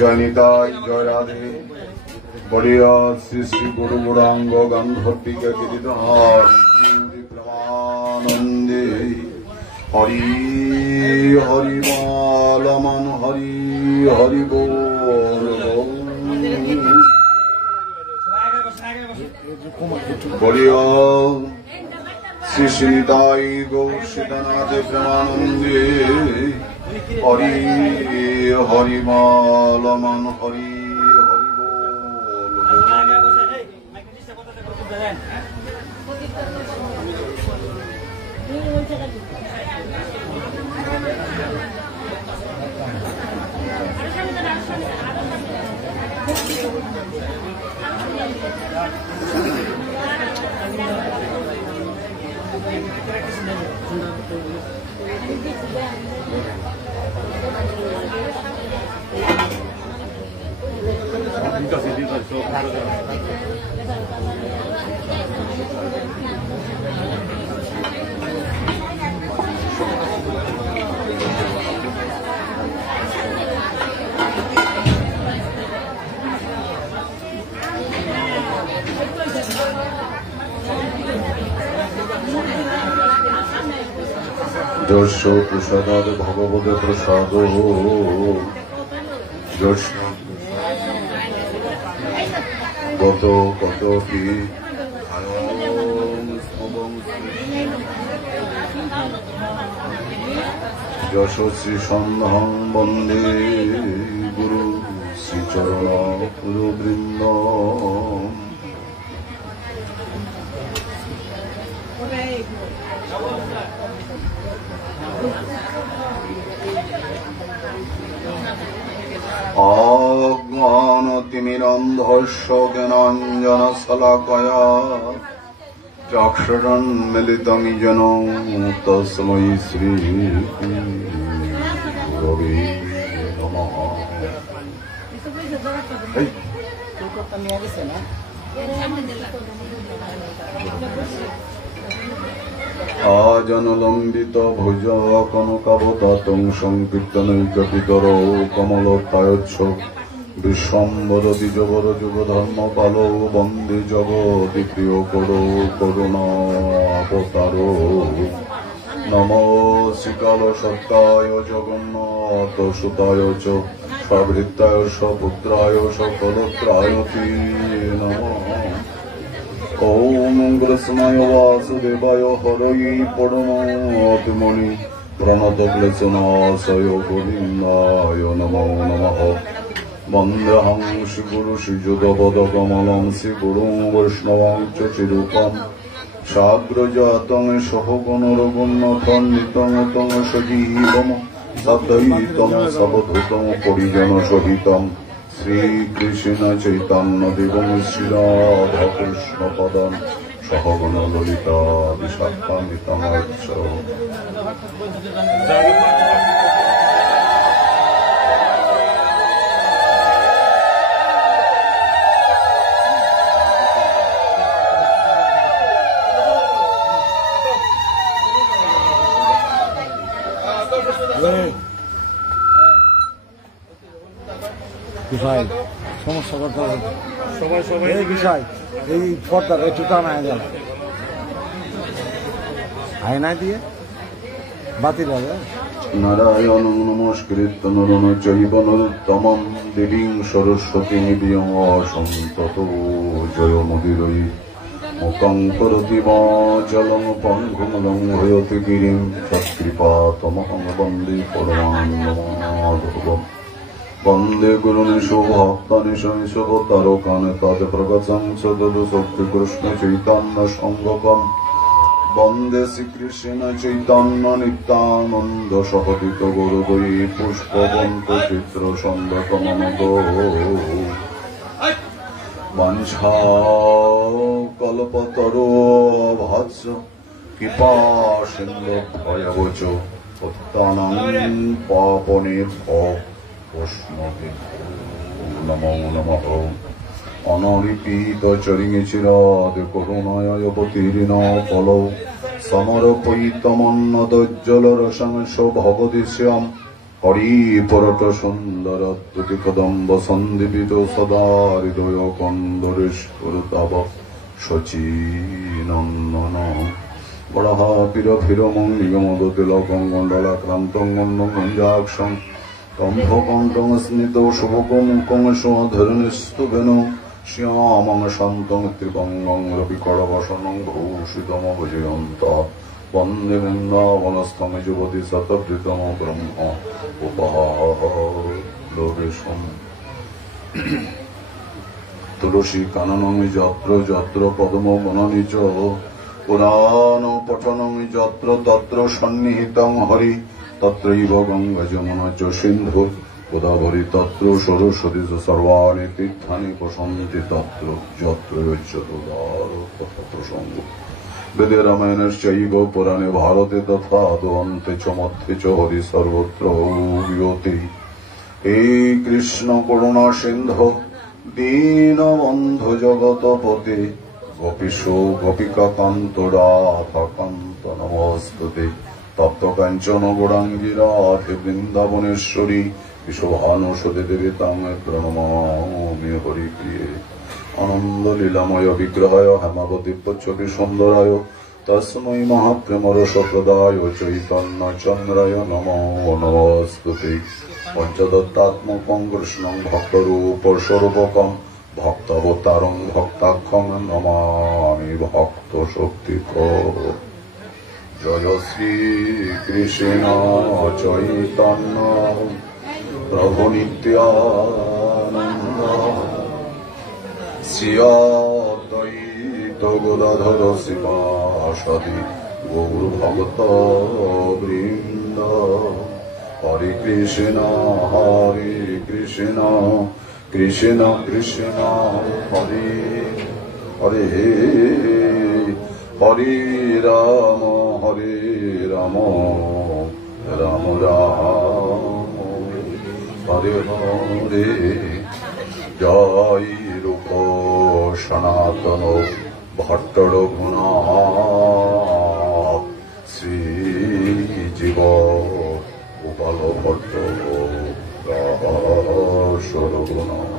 জয় নিতাই জয় রাধে বলিয়া শ্রী শ্রী গুরু গৌরাঙ্গ গান্ধর্বিকা গিরিধর প্রেমানন্দে হরি হরি বালমন হরি হরি বল বলিয়া শ্রী শ্রী নিতাই গৌর সীতানাথ প্রেমানন্দে হরি হরি বালমন হরি হরি যশ প্রসাদাদ ভগবতে প্রসাদ যশ গত কত কি যশ শ্রী সন্ধ্যং বন্দে গুরু শ্রীচরণ গুরুবৃন্দ অজ্ঞানতিমিরন্ধস্য জ্ঞানাঞ্জনশলাকয়া চক্ষুরন্মিলিতং যেন তস্मै শ্রী গুরবে নমঃ। আজনলম্বিত ভুজ কনকাবতাতং সংকীর্তনৈকপিতর কমলোত্থায়চ্ছ বিশ্বম্বর দ্বিজবর যুগধর্মপাল বন্দে জগতি প্রিয় করো করুণাবতার নমো শ্রীকাল সত্যায় জগন্নাথ সুতায় চ সভৃত্যায় সপুত্রায় সকলত্রায় তে নমঃ। ওম কৃষ্ণায় বাসুদেবায় হরয়ে পরমাত্মনি প্রণত ক্লেশনাশয় গোবিন্দায় নমো নমঃ। বন্দেহং শ্রীগুরু শ্রীযুতপদকমলং শ্রীগুরুং বৈষ্ণবং চ চিরূপম সাগ্রজাতং সহগণরঘুনাথন্বিতং তং সজীবম সদ্বৈতং সবধূতং পরিজন সহিতং শ্রীকৃষ্ণ চৈতন্য দেবং শ্রী রাধা কৃষ্ণ পদং সহগণ ললিতা বিশাখান্বিতমচ্ছ। সমস্যা করতে হবে সবাই এই বিষয় এই পর্দার একটু টানায় গেল আয়না দিয়ে বাতিল হবে। নারায়ণ নমস্কৃত্য নরং চৈব নরোত্তমং দেবীং সরস্বতীং ব্যাসং ততো জয়মুদীরয়ে মুখং করোতি বাচালং পঙ্গুং লঙ্ঘয়তি গিরিং তৎকৃপাতমহং বন্দে পরমানন্দমাধবম। বন্দে গুরুনিশো ভক্তানিশো তারকানে তদ প্রগতং সদদু শক্তি কৃষ্ণ চৈতন্য সংগকম। বন্দে শ্রীকৃষ্ণ চৈতন্য নিত্যানন্দ সহদিত গুরুদ্বয়ী পুষ্পবন্ত চিত্র সংগতমনদ বাঞ্ছা কল্পতরো ভাস্য কৃপা সিন্ধু ভয়বচ উত্তানং পাপনেভ্যো নমো নমঃ। অনরিপিত চরিঙে চিরাদ করুণায় অবতীর্ণ ফল সমর্পয়িতমন্নদজ্জল রসংস ভগদিশ্যাম হরি পরট সুন্দর তুতি কদম্ব সন্দীপিত সদা হৃদয় কন্দরেশ্বর তব শচীনন্দন বড়হা পিরফিরমং নিগমদ তিলকং মণ্ডলাক্রান্তং গণ্ডং গঞ্জাক্ষং কম্ভকণ্ঠং স্মিত শুভকং স্বধরণিস্তুবেন শ্যামং শান্তং ত্রিপঙ্গং রবিকরবসনং ভূষিতম ভজয়ন্ত বন্দে বৃন্দাবনস্থং যুবতী শতবৃতম ব্রহ্ম উপহারবেশম তুলসী কাননং যত্র যত্র পদ্ম বনানি চ পুরাণ পঠনং যত্র তত্র সন্নিহিতং হরি তত্রৈব গঙ্গা যমুনা চ সিন্ধু গোদাবরী তত্র সরস্বতী চ সর্বাণি তীর্থানি প্রসন্তি তত্র যত্র যতোদার কথা প্রসঙ্গ বেদে রামায়ণশ্চৈব পুরাণে ভারতে তথা দোন্তে চ মধ্যে চ হরি সর্বত্র বিয়তি হে কৃষ্ণ করুণা সিন্ধু দীনবন্ধু জগৎপতে গোপীশ গোপিকা কান্ত রাধা কান্ত নমস্তুতে তপ্ত কাঞ্চন গৌরাঙ্গী রাধে বৃন্দাবনেশ্বরী বিশ্বভানুসুতে দেবী তাং প্রণমামি হরিপ্রিয়ে আনন্দ লীলাময় বিগ্রহায় হেমাবতী পচ্ছবি সুন্দরায় তস্मै মহাপ্রেমরস প্রদায় চৈতন্য চন্দ্রায় নমো নমস্তুতে পঞ্চদত্তাত্মকং কৃষ্ণং ভক্তরূপ স্বরূপকং ভক্তাবতারং ভক্তাক্ষং নমামি ভক্ত শক্তিক জয় শ্রী কৃষ্ণ চৈতন্য প্রভু নিত্যানন্দ শ্রী অদ্বৈত গদাধর শিবাসাদি গৌর ভক্ত বৃন্দ হরে কৃষ্ণ কৃষ্ণ কৃষ্ণ হরে হরে হরে রাম রাম রাম হরে হরে জয় রূপ সনাতন ভট্ট রঘুনাথ শ্রী জীব গোপাল ভট্ট রঘুনাথ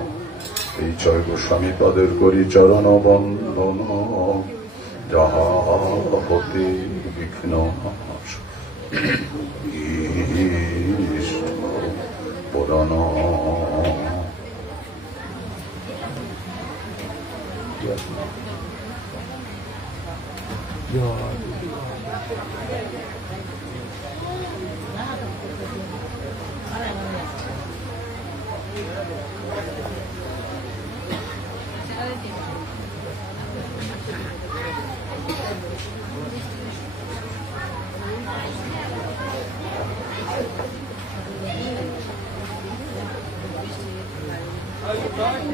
এই জয় গোস্বামী তাদের করি চরণ বন্দন যাহা হতে বিঘ্ন পুরাণ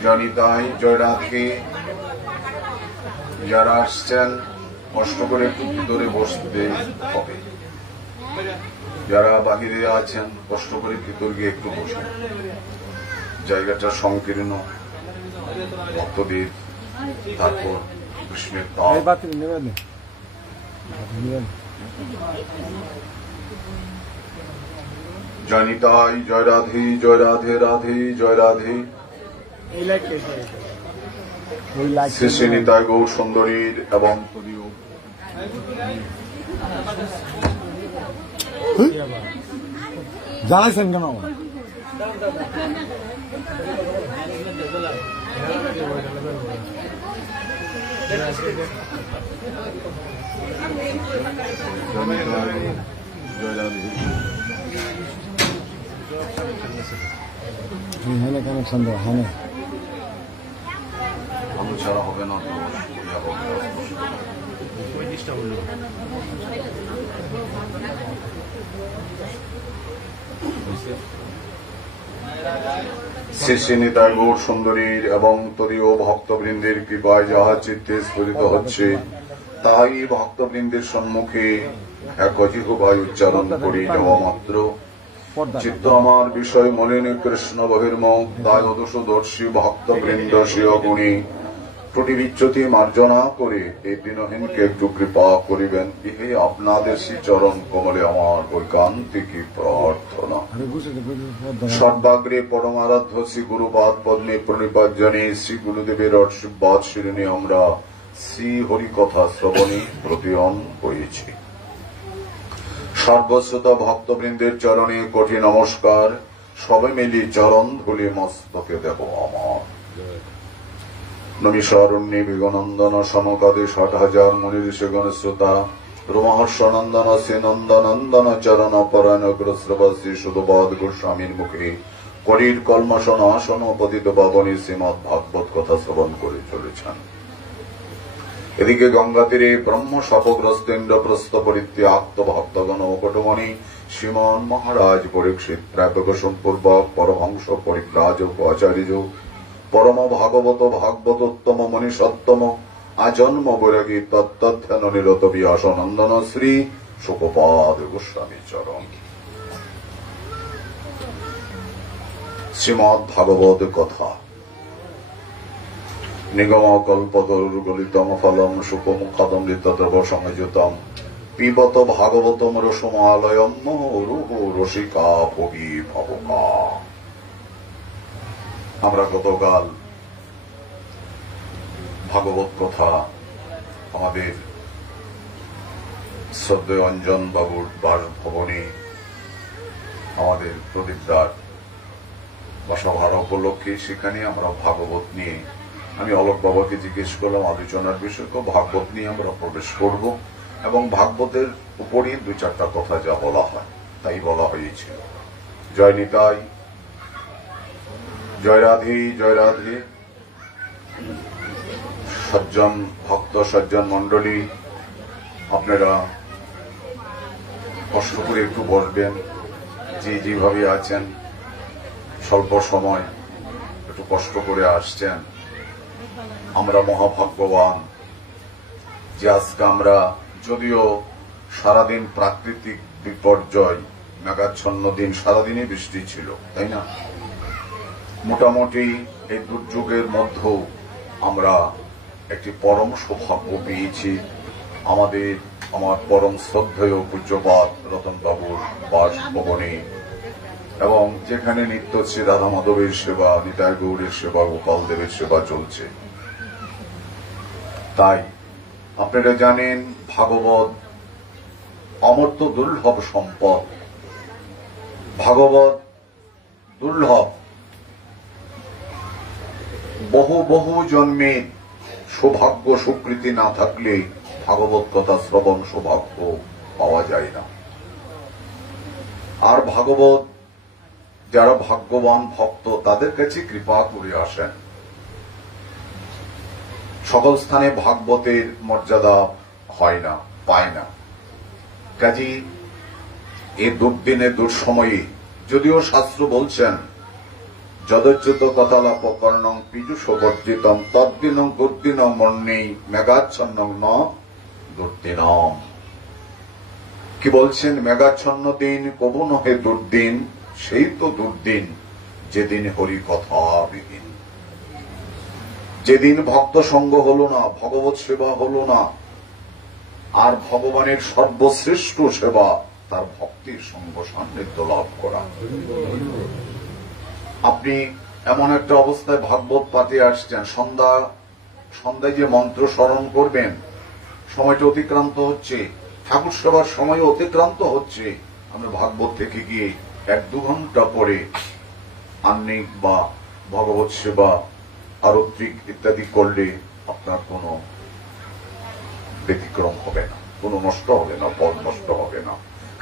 জনিতাই জয় রাধে। যারা আসছেন কষ্ট করে একটু ভিতরে বসতে হবে, যারা বাহিরে আছেন কষ্ট করে ভিতর গিয়ে একটু বসুন। জায়গাটা সংকীর্ণ, ভক্তদের তারপর কৃষ্ণের জনিতাই জয় রাধে জয় রাধে রাধে জয় রাধে। শ্রী শ্রী নিতাই গৌর সুন্দরীর এবং জানাইছেন কেন? হ্যাঁ কানেকশন দেওয়া হ্যাঁ ছাড়া হবে না তো শ্রী শ্রী নিতাই গৌর সুন্দরীর এবং তদীয় ভক্তবৃন্দের কৃপায় যাহা চিত্তে স্ফুরিত হচ্ছে তাহাই ভক্তবৃন্দের সম্মুখে এক জিহ্বায় উচ্চারণ করি যাওয়া মাত্র চিত্ত আমার বিষয় মলিনী কৃষ্ণ বহির্ম তাই অদোষদর্শী ভক্তবৃন্দ শিরগুণী ত্রুটি বিচ্যুতি মার্জনা করে এই দিনহীনকে একটু কৃপা করিবেন, ইহে আপনাদের শ্রীচরণ কমলে আমার ঐকান্তিক প্রার্থনা। সর্বাগ্রে পরমারাধ্য শ্রী গুরুপাদ পদ্মে প্রণিপাতজনে শ্রী গুরুদেবের আশীর্বাদ শিরোনে আমরা শ্রী হরিকথা শ্রবণে প্রতিয়ন হয়েছি। সর্বশ্রোতা ভক্তবৃন্দের চরণে কোটি নমস্কার। সবে মিলি চরণ ধুলি মস্তকে দেব আমার। নমিষারণ্যে বিগনন্দন সমকাদে ৬০,০০০ মুনির সেগণ শ্রোতা রোমহর্ষনন্দন শ্রীনন্দনন্দন চরণ পরায়ণ গ্রস্রবাসী সুধবাদ গোস্বামীর মুখে কলির কলমশন আসন পতিত পাবনী শ্রীমৎ ভাগবত কথা শ্রবণ করে চলেছেন। এদিকে গঙ্গা তীরে ব্রহ্ম শাপগ্রস্ত ইন্দ্রপ্রস্থ পরিত্যাক্ত ভক্তগণ কটমণি শ্রীমান মহারাজ পরীক্ষিত প্রাপক সম্পূর্বক পরমহংস পরিব্রাজক আচার্য পরম ভাগবত ভাগবতোত্তম মনীষোত্তম আজন্ম বৈরাগী তত্ত্বাধ্যান নিরত ব্যাস নন্দন শ্রী শুকপাদ গোস্বামী চরণ। শ্রীমৎ ভাগবত কথা নিগম কল্পতরুগলিতম ফলম সুপমুখাদমৃতদ্রব সংযুতম পিবত ভাগবতম রসমালয়ম রূপ রসিকা ভোগী ভবকা। আমরা গতকাল ভাগবত কথা আমাদের শ্রদ্ধেয় অঞ্জন বাবুর বাসভবনে আমাদের প্রদীপদার বাসাভাড়া উপলক্ষে সেখানে আমরা ভাগবত নিয়ে আমি অলোক বাবাকে জিজ্ঞেস করলাম আলোচনার বিষয়, তো ভাগবত নিয়ে আমরা প্রবেশ করব এবং ভাগবতের উপরই ২-৪টা কথা যা বলা হয় তাই বলা হয়েছিল। জয় নিতাই, জয় রাধে, জয় রাধে। সজ্জন ভক্ত সজ্জন মন্ডলী, আপনারা কষ্ট করে একটু বসবেন, যেভাবে আছেন স্বল্প সময় একটু কষ্ট করে আসছেন। আমরা মহাভাগ্যবান যে আজকে আমরা, যদিও সারাদিন প্রাকৃতিক বিপর্যয়, মেঘাচ্ছন্ন দিন, সারাদিনই বৃষ্টি ছিল, তাই না? মোটামুটি এই দুর্যোগের মধ্যেও আমরা একটি পরম সৌভাগ্য পেয়েছি। আমার পরম শ্রদ্ধেয় পূজ্যপাদ রতন বাবুর বাসভবনে, এবং যেখানে নিত্য শ্রী রাধা মাধবের সেবা, নিতাই গৌরের সেবা, গোপাল দেবের সেবা চলছে। তাই আপনারা জানেন ভাগবত অমর্ত্য দুর্লভ সম্পদ। ভাগবত দুর্লভ, বহু বহু জন্মের সৌভাগ্য সুকৃতি না থাকলে ভাগবত কথা শ্রবণ সৌভাগ্য পাওয়া যায় না। আর ভাগবত যারা ভাগ্যবান ভক্ত তাদের কাছে কৃপা করে আসেন। সকল স্থানে ভাগবতের মর্যাদা হয় না, পায় না। কাজী এই দুর্দিনে দুঃসময়ে, যদিও শাস্ত্র বলছেন যদচ্যুত কথালাপ কর্ণং পীযুষ বর্জিতম তদ্দিনং দুর্দিনং মর্ণেই মেঘাচ্ছন্নং ন দুর্দিনম। কি বলছেন? মেঘাচ্ছন্ন দিন কবু নহে দুর্দিন, সেই তো দুর্দিন যেদিন হরি কথা বিহীন, যেদিন ভক্ত সঙ্গ হল না, ভগবত সেবা হল না। আর ভগবানের সর্বশ্রেষ্ঠ সেবা তার ভক্তির সঙ্গ সান্নিধ্য লাভ করা। আপনি এমন একটা অবস্থায় ভাগবত পাঠে আসছেন, সন্ধ্যায় যে মন্ত্র স্মরণ করবেন, সময়টা অতিক্রান্ত হচ্ছে, ঠাকুর সেবার সময় অতিক্রান্ত হচ্ছে, আমরা ভাগবত থেকে গিয়ে ১-২ ঘন্টা পরে আহ্নিক বা ভগবত সেবা আরত্রিক ইত্যাদি করলে আপনার কোনো ব্যতিক্রম হবে না, কোনো নষ্ট হবে না, পদ নষ্ট হবে না।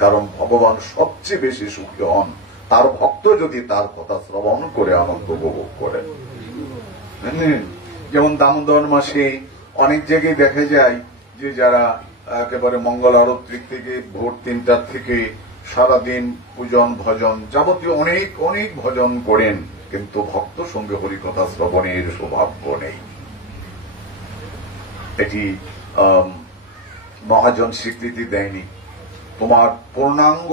কারণ ভগবান সবচেয়ে বেশি সুখী হন তার ভক্ত যদি তার কথা শ্রবণ করে আনন্দ উপভোগ করেন। যেমন দামোদর মাসে অনেক জায়গায় দেখা যায় যে যারা একেবারে মঙ্গল আরত্রিক থেকে ভোর ৩টার থেকে সারাদিন পূজন ভজন যাবতীয় অনেক অনেক ভজন করেন, কিন্তু ভক্ত সঙ্গে হরিকথা শ্রবণের সৌভাগ্য নেই। এটি মহাজন স্বীকৃতি দেয়নি। তোমার পূর্ণাঙ্গ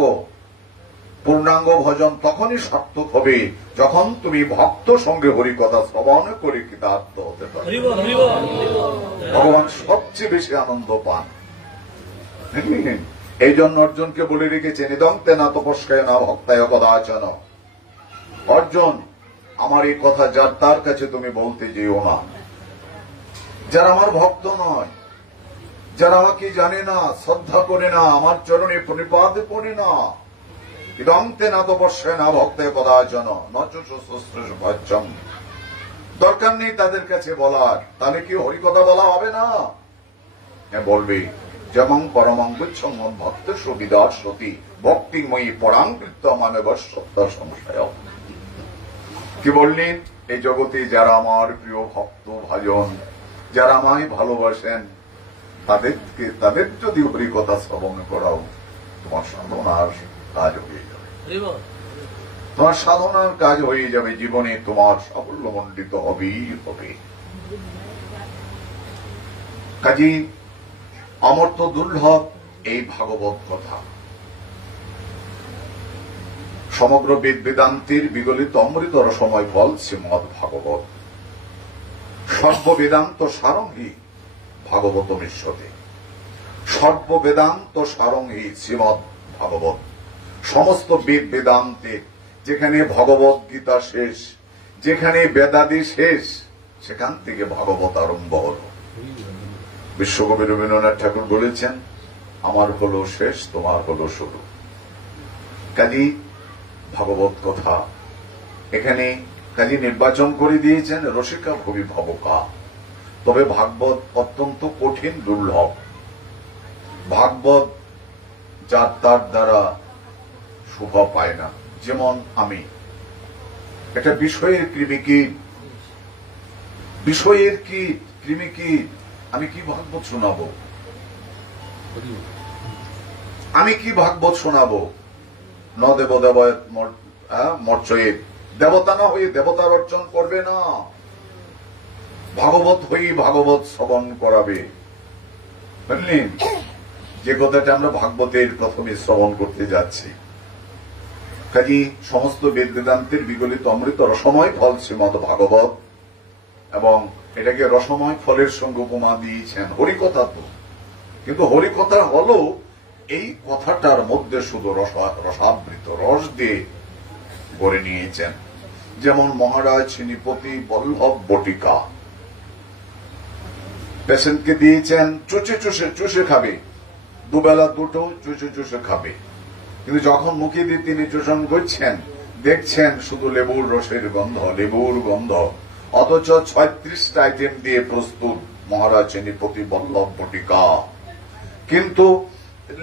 পূর্ণাঙ্গ ভজন তখনই সার্থক হবে যখন তুমি ভক্ত সঙ্গে হরিকথা শ্রবণ করে কৃতার্থ হতে পারবে। ভগবান সবচেয়ে বেশি আনন্দ পান। এই জন্য অর্জুনকে বলে রেখেছেন, ইদং তেনা তপস্কায় না ভক্তায় কদাচন। অর্জুন, আমার এই কথা যার তার কাছে তুমি বলতে যেও না, যারা আমার ভক্ত নয়, যারা আমাকে জানে না, শ্রদ্ধা করে না, আমার চরণে প্রণিপাত করে না। ইদং তেনা তপস্কায় না ভক্তায় কদাচন নচম। দরকার নেই তাদের কাছে বলার, তাহলে কি হরিকথা বলা হবে না? হ্যাঁ, বলবে। যেমন পরমং গুচ্ছং ভক্ত সুবিধা সতী ভক্তিময়ী পরাঙ্কৃত মানব সত্য সংশয়। কি বললেন? এই জগতে যারা আমার প্রিয় ভক্ত ভাজন, যারা আমায় ভালোবাসেন, তাদের যদি হরিকথা শ্রবণ করাও, তোমার সাধনার কাজ হয়ে যাবে। তোমার সাধনার কাজ হয়ে যাবে, জীবনে তোমার সাফল্য মণ্ডিত হবেই হবে। কাজী অমর্ত দুর্লভ এই ভাগবত কথা। সমগ্র বেদ বেদান্তের বিগলিত অমৃত রসময় ফল শ্রীমদ ভাগবত। সর্ব বেদান্ত সারংহি ভাগবত মিশ্রতে। সর্ব বেদান্ত সারংহি শ্রীমদ ভাগবত। সমস্ত বেদ বেদান্তে যেখানে ভগবত গীতা শেষ, যেখানে বেদাদি শেষ, সেখান থেকে ভাগবত আরম্ভ হল। বিশ্বকবি রবীন্দ্রনাথ ঠাকুর বলেছেন, আমার হলো শেষ, তোমার হলো শুরু। কাজী ভাগবত কথা এখানে কাজী নির্বাচন করে দিয়েছেন রসিকা ভবি ভবকা। তবে ভাগবত অত্যন্ত কঠিন, দুর্লভ। ভাগবত যার তার দ্বারা শোভা পায় না। যেমন আমি একটা বিষয়ের কৃমিকীট, আমি কি ভাগবত শোনাবো? আমি কি ভাগবত শোনাবো? ন দেব দেবয়ত মর্চয়ে, দেবতা না হয়ে দেবতার অর্জন করবে না, ভাগবত হয়ে ভাগবত শ্রবণ করাবে। বুঝলেন? যে কথাটা আমরা ভাগবতের প্রথমে শ্রবণ করতে যাচ্ছি। কাজী সমস্ত বেদ বেদান্তের বিগলিত অমৃত রসময় ফল শ্রীমদ ভাগবত, এবং এটাকে রসময় ফলের সঙ্গে উপমা দিয়েছেন। হরিকথা তো, কিন্তু হরিকথা হলো এই কথাটার মধ্যে শুধু রসাবৃত, রস দিয়ে গড়ে নিয়েছেন। যেমন মহারাজ শ্রীপতি বল্লভ বটিকা পেশেন্টকে দিয়েছেন, চুষে চুষে চুষে খাবে, দুবেলা দুটো চুষে চুষে খাবে। কিন্তু যখন মুখে দিয়ে তিনি চোষণ করছেন, দেখছেন শুধু লেবুর রসের গন্ধ, লেবুর গন্ধ। অথচ 36টা আইটেম দিয়ে প্রস্তুত মহারাজ শ্রীপতি বল্লভ বটিকা, কিন্তু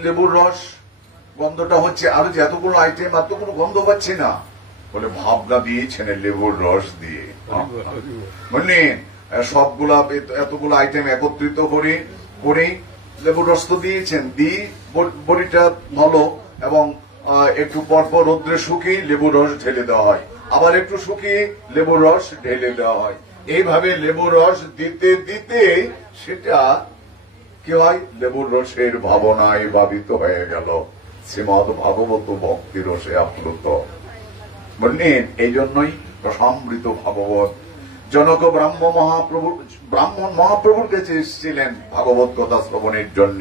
লেবুর রস গন্ধটা হচ্ছে, আর যে এতগুলো আইটেম, এতগুলো গন্ধ পাচ্ছি না, বলে ভাবনা দিয়েছেন লেবুর রস দিয়ে। বুঝলেন? সবগুলা এতগুলো আইটেম একত্রিত করে লেবুর রস তো দিয়েছেন, দিয়ে বড়িটা ভালো, এবং একটু পরপর রোদ্রে শুকিয়ে লেবুর রস ঢেলে দেওয়া হয়, আবার একটু শুকিয়ে লেবুর রস ঢেলে দেওয়া হয়। এইভাবে লেবুর রস দিতে দিতে সেটা কি হয়, লেবুর রসের ভাবনায় ভাবিত হয়ে গেল, শ্রীমদ ভাগবত ভক্তি রসে আপ্লুত। বুঝলেন? এই জন্যই রসামৃত ভাগবত। জনক ব্রাহ্মণ মহাপ্রভুর কাছে এসেছিলেন ভাগবত কথা শ্রবণের জন্য।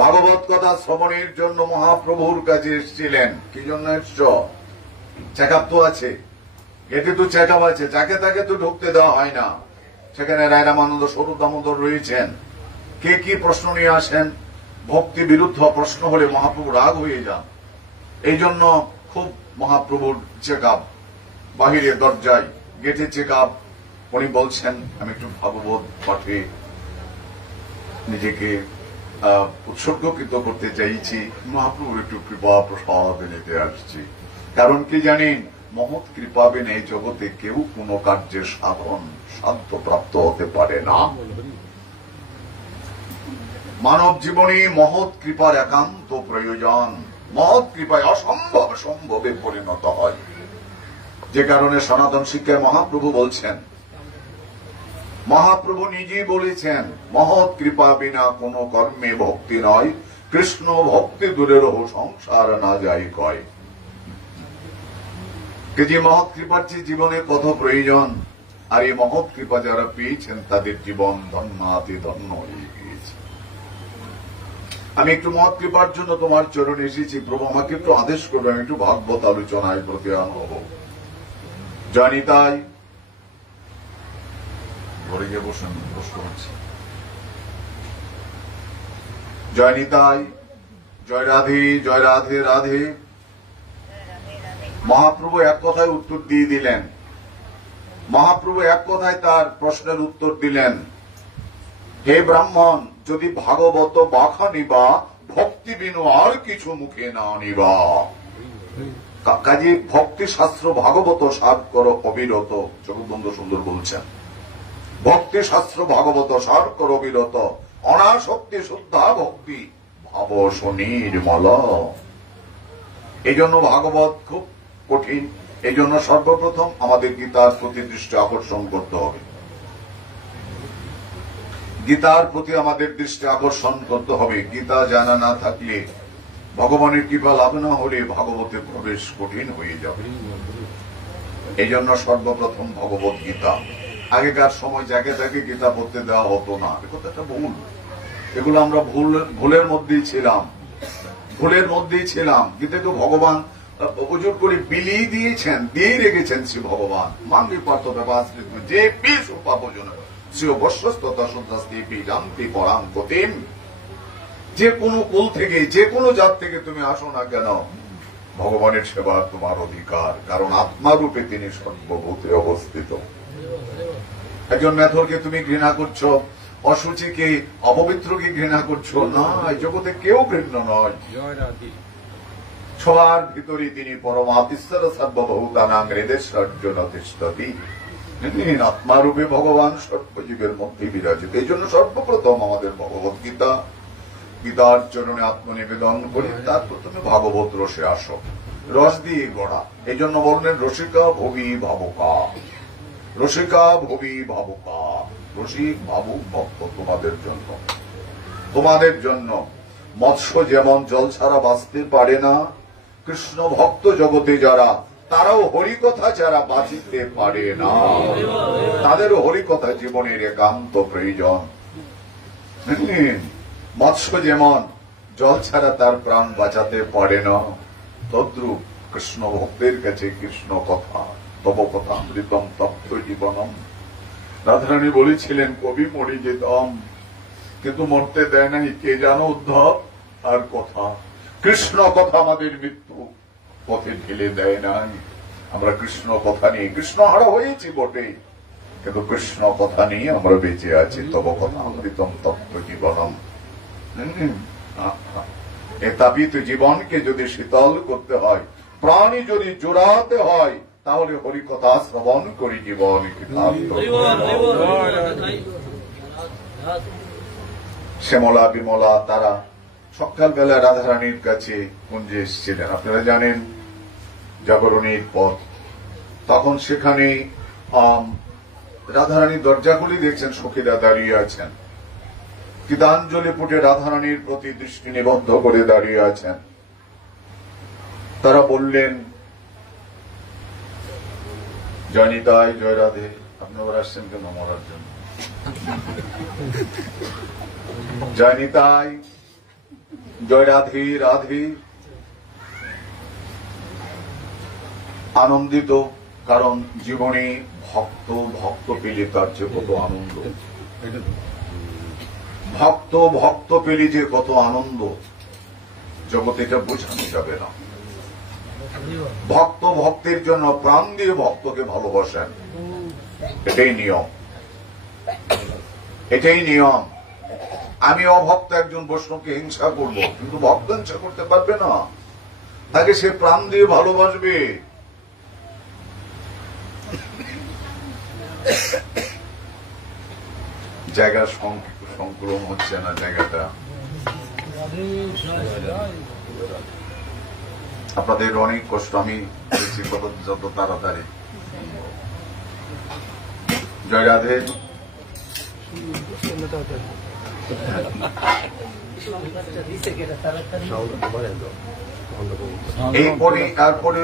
ভাগবত কথা শ্রবণের জন্য মহাপ্রভুর কাছে এসেছিলেন। কি জন্য এসছ? চেকআপ তো আছে, এতে তো চেকআপ আছে, যাকে তাকে তো ঢুকতে দেওয়া হয় না। সেখানে রায়রামানন্দ, স্বরূপ দামোদর রয়েছেন। কে কি প্রশ্ন নিয়ে আসেন, ভক্তি বিরুদ্ধ প্রশ্ন হলে মহাপ্রভু রাগ হয়ে যান। এই জন্য খুব মহাপ্রভুর চেকআপ, বাহিরে দরজায় গেটে চেকআপ। উনি বলছেন, আমি একটু ভাগবত পাঠে নিজেকে উৎসর্গকৃত করতে চাইছি, মহাপ্রভুর একটু কৃপা প্রসাদ নিতে আসছি। কারণ কি জানেন, মহৎ কৃপা বিনে এই জগতে কেউ কোনো কার্যের সাধ্য প্রাপ্ত হতে পারে না। মানব জীবনে মহৎ কৃপার একান্ত প্রয়োজন। মহৎ কৃপায় অসম্ভব সম্ভবে পরিণত হয়। যে কারণে সনাতন শিক্ষায় মহাপ্রভু বলছেন, মহাপ্রভু নিজেই বলেছেন, মহৎ কৃপা বিনা কোন কর্মে ভক্তি নয়, কৃষ্ণ ভক্তি দূরে রহো সংসার না যাই কয়। যে মহৎ কৃপার যে জীবনে কত প্রয়োজন, আর এই মহৎ কৃপা যারা পেয়েছেন তাদের জীবন ধন্যাতি ধন্য হয়ে গিয়েছে। আমি একটু মহৎ কৃপার জন্য তোমার চরণে এসেছি প্রভু, আমাকে একটু আদেশ করবে, আমি একটু ভাগবত আলোচনায় প্রতিহান হব। জানি তাই ঘরে গিয়ে বসেন, প্রশ্ন হচ্ছে। জয় নিতাই, জয় রাধে, জয় রাধে রাধে। মহাপ্রভু এক কথায় উত্তর দিয়ে দিলেন। মহাপ্রভু এক কথায় তার প্রশ্নের উত্তর দিলেন, হে ব্রাহ্মণ, যদি ভাগবত বাখা নিবা, ভক্তি বিনু আর কিছু মুখে না নিবা। কাজে ভক্তি শাস্ত্র ভাগবত সাধ করো অবিরত। জগৎবন্ধু সুন্দর বলছেন, ভক্তি শাস্ত্র ভাগবত সাধ করো অবিরত, অনাসক্তি শুদ্ধা ভক্তি ভাব সুনির্মল। এই জন্য ভাগবত খুব কঠিন। এই জন্য সর্বপ্রথম আমাদের গীতার প্রতি দৃষ্টি আকর্ষণ করতে হবে। গীতার প্রতি আমাদের দৃষ্টি আকর্ষণ করতে হবে। গীতা জানা না থাকলে, ভগবানের কৃপা লাভ না হলে ভাগবতে প্রবেশ কঠিন হয়ে যাবে। এই জন্য সর্বপ্রথম ভগবত গীতা। আগেকার সময় জায়গায় তাকে গীতা পড়তে দেওয়া হতো না, এ কথাটা ভুল। এগুলো আমরা ভুলের মধ্যেই ছিলাম, ভুলের মধ্যেই ছিলাম। গীতাকে ভগবান উপযোগ করে বিলিয়ে দিয়েছেন, দিয়ে রেখেছেন শ্রী ভগবান। মাঙ্গি পার্থ ব্যাপার যে পিস উপার্জন শ্রী বস্বস্ততা শুদ্ধাস্তি জানতি পরাম গতিম। যে কোনো কুল থেকে, যে কোনো জাত থেকে তুমি আসো না কেন, ভগবানের সেবা তোমার অধিকার, কারণ আত্মারূপে তিনি সর্বভূতে অবস্থিত। একজন মেথরকে তুমি ঘৃণা করছো, অসুচিকে অপবিত্রকে ঘৃণা করছো না, এই জগতে কেউ ঘৃণ্য নয়। সবার ভিতরে তিনি পরমাতিশ্বর সর্বভূতানাং হৃদেশ্বর্জন তিষ্ঠতি। আত্মারূপে ভগবান সর্বজীবের মধ্যে বিরাজিত। এই জন্য সর্বপ্রথম আমাদের ভগবত গীতা, গীতার চরণে আত্মনিবেদন করে তারপর তুমি ভাগবত রসে আসো। রস দিয়ে গড়া, এই জন্য বললেন রসিকা ভবি ভাবুকা, রসিকা ভবি ভাবুকা। রসিক ভাবুক ভক্ত তোমাদের জন্য, তোমাদের জন্য। মৎস্য যেমন জল ছাড়া বাঁচতে পারে না, কৃষ্ণ ভক্ত জগতে যারা, তারাও হরিকথা যারা বাঁচিতে পারে না, তাদেরও হরিকথা জীবনের একান্ত প্রয়োজন। মৎস্য যেমন জল ছাড়া তার প্রাণ বাঁচাতে পারে না, তদ্রূপ কৃষ্ণ ভক্তের কাছে কৃষ্ণ কথা, তব কথা অমৃতম তপ্ত জীবনম। রাধারানী বলেছিলেন, কবি মরি যেতাম, কিন্তু মরতে দেয় নাই কে জানো উদ্ধব আর কথা। কৃষ্ণ কথা আমাদের মৃত্যু পথে ঢেলে দেয় নাই। আমরা কৃষ্ণ কথা নিয়ে কৃষ্ণ হারা হয়েছি বটে, কিন্তু কৃষ্ণ কথা নিয়ে আমরা বেঁচে আছি। তব কথা অমৃতম তপ্ত জীবনম। এ তাপিত জীবনকে যদি শীতল করতে হয়, প্রাণী যদি জোড়াতে হয়, তাহলে হরিকথা শ্রবণ করি জীবন। শ্যামলা বিমলা তারা সকালবেলা রাধারানীর কাছে কুঞ্জে এসেছিলেন। আপনারা জানেন জাগরণীর পথ, তখন সেখানে রাধারানীর দরজাগুলি দেখছেন, সখীরা দাঁড়িয়ে আছেন, গীতাঞ্জলি পুটে রাধারানীর প্রতি দৃষ্টি নিবদ্ধ করে দাঁড়িয়ে আছেন। তারা বললেন, জয় নিতাই, জয় রাধে। আপনারা আসছেন কেন? মরার জন্য। জয় নিতাই, জয় রাধে রাধে। আনন্দিত, কারণ জীবনে ভক্ত ভক্ত পেলে তার যে কত আনন্দ, ভক্ত ভক্ত পেলে যে কত আনন্দ, জগতে এটা বোঝানো যাবে না। ভক্ত ভক্তের জন্য প্রাণ দিয়ে ভক্তকে ভালোবাসেন, এটাই নিয়ম, এটাই নিয়ম। আমি অভক্ত একজন বৈষ্ণবকে হিংসা করব, কিন্তু ভক্ত হিংসা করতে পারবে না, তাকে সে প্রাণ দিয়ে ভালোবাসবে। জায়গা সংক্রমণ হচ্ছে না, জায়গাটা আপনাদের অনেক কষ্ট। আমি যত তাড়াতাড়ি। জয় রাধে। এইপরে তারপরে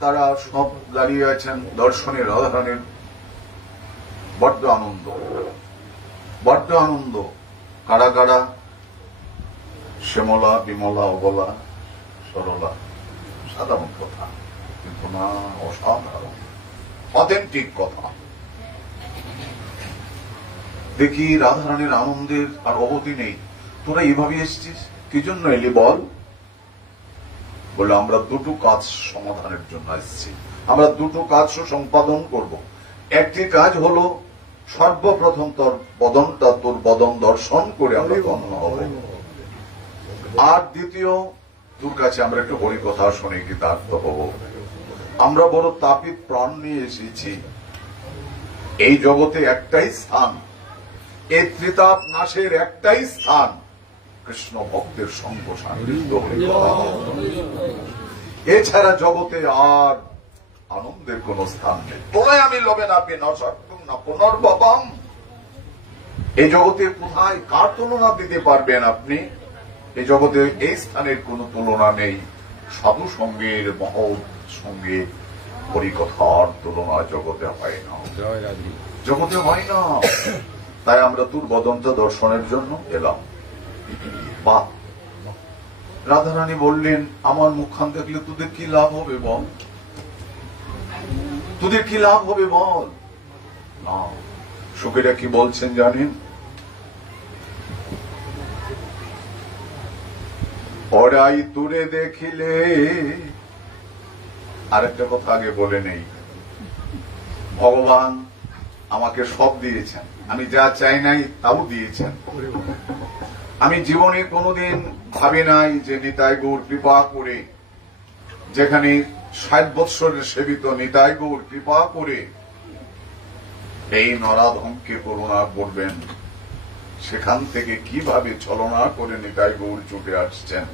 তারা সব দাঁড়িয়ে আছেন দর্শনের রাধারানীর বড্ড আনন্দ, বড্ড আনন্দ। কারা কারা? শ্যামলা, বিমলা, অবলা, সরলা। সাধারণ কথা, কিন্তু না, অসাধারণ অথেন্টিক কথা। দেখি রাধারানীর আনন্দের আর অবধি নেই। তোরা এভাবে এসছিস, কি জন্য এলি বল? বলে আমরা দুটো কাজ সমাধানের জন্য এসেছি, আমরা দুটো কাজ সম্পাদন করব। একটি কাজ হলো সর্বপ্রথম তোর বদন দর্শন করে আমরা ধন্য হব, আর দ্বিতীয় তোর কাছে আমরা একটু হরি কথা শুনে কৃতার্থ হব। আমরা বড় তাপিত প্রাণ নিয়ে এসেছি। এই জগতে একটাই স্থান, এই ত্রিতাপ নাশের একটাই স্থান, কৃষ্ণ ভক্তের সঙ্গ সান্নিধ্য। এছাড়া জগতে আর আনন্দের কোন স্থান নেই। তোলাই আমি লবে না পে না পুনর্ভবম। এই জগতে কোথায় কার তুলনা দিতে পারবেন আপনি? এই জগতে এই স্থানের কোন তুলনা নেই। সাধু সঙ্গের মহৎ সঙ্গে হরিকথার তুলনা জগতে হয় না, জগতে হয় না। তাই আমরা তোর বদনটা দর্শনের জন্য এলাম। বা রাধারানী বললেন, আমার মুখখান দেখলে তোদের কি লাভ হবে বল? তোদের কি লাভ হবে বল? না, সুখীরা কি বলছেন জানেন? ওরাই তুরে দেখিলে। আরেকটা কথা আগে বলে নেই, ভগবান আমাকে সব দিয়েছেন, আমি যা চাই নাই তাও দিয়েছেন। আমি জীবনে কোনোদিন ভাবি নাই যে নিতাই গৌর কৃপা করে, যেখানে 60 বৎসরের সেবিত নিতাই গৌর কৃপা করে এই নরাধমকে করুণা করবেন, সেখান থেকে কিভাবে ছলনা করে নিতাই গৌর ছুটে আসছেন।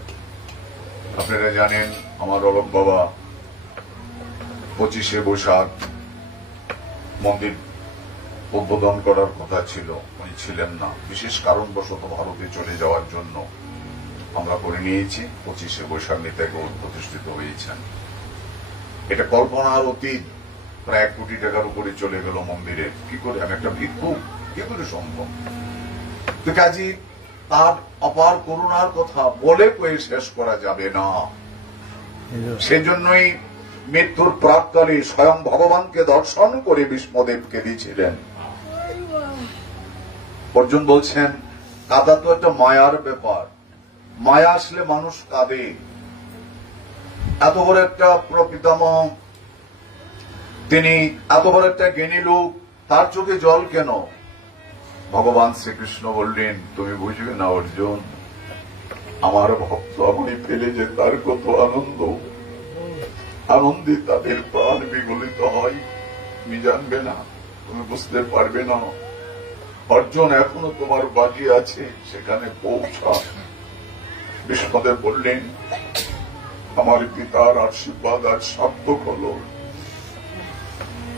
আপনারা জানেন আমার অলোক বাবা 25শে বৈশাখ মন্দির উদ্বোধন করার কথা ছিল, উনি ছিলেন না। বিশেষ কারণবশত ভারতে চলে যাওয়ার জন্য আমরা করে নিয়েছি। 25শে বৈশাখ নিতাই গৌর প্রতিষ্ঠিত হয়েছেন। এটা কল্পনার অতীত। প্রায় 1 কোটি টাকার উপরে চলে গেল মন্দিরে। কি করে? আমি একটা ভিক্ষুক, কি করে সম্ভব? তো কাজী তার অপার করুণার কথা বলে কয়ে শেষ করা যাবে না। সেজন্যই মৃত্যুর প্রাক্কালে স্বয়ং ভগবানকে দর্শন করে বিষ্ণুদেবকে দিয়েছিলেন। অর্জুন বলছেন, কাঁদা তো একটা মায়ার ব্যাপার, মায়া আসলে মানুষ কাঁদে। এত বড় একটা প্রপিতামহ, তিনি এত বড় একটা জ্ঞানী লোক, তার চোখে জল কেন? ভগবান শ্রীকৃষ্ণ বললেন, তুমি বুঝবে না অর্জুন, আমার ভক্ত আমায় ফেলে যে তার কত আনন্দ, আনন্দে তাদের প্রাণ বিগলিত হয়, তুমি জানবে না, তুমি বুঝতে পারবে না। অর্জুন, এখনো তোমার বাকি আছে, সেখানে পৌঁছা। বিষ্ণুদেব বললেন, আমার পিতার আশীর্বাদ আজ সার্থক হলো।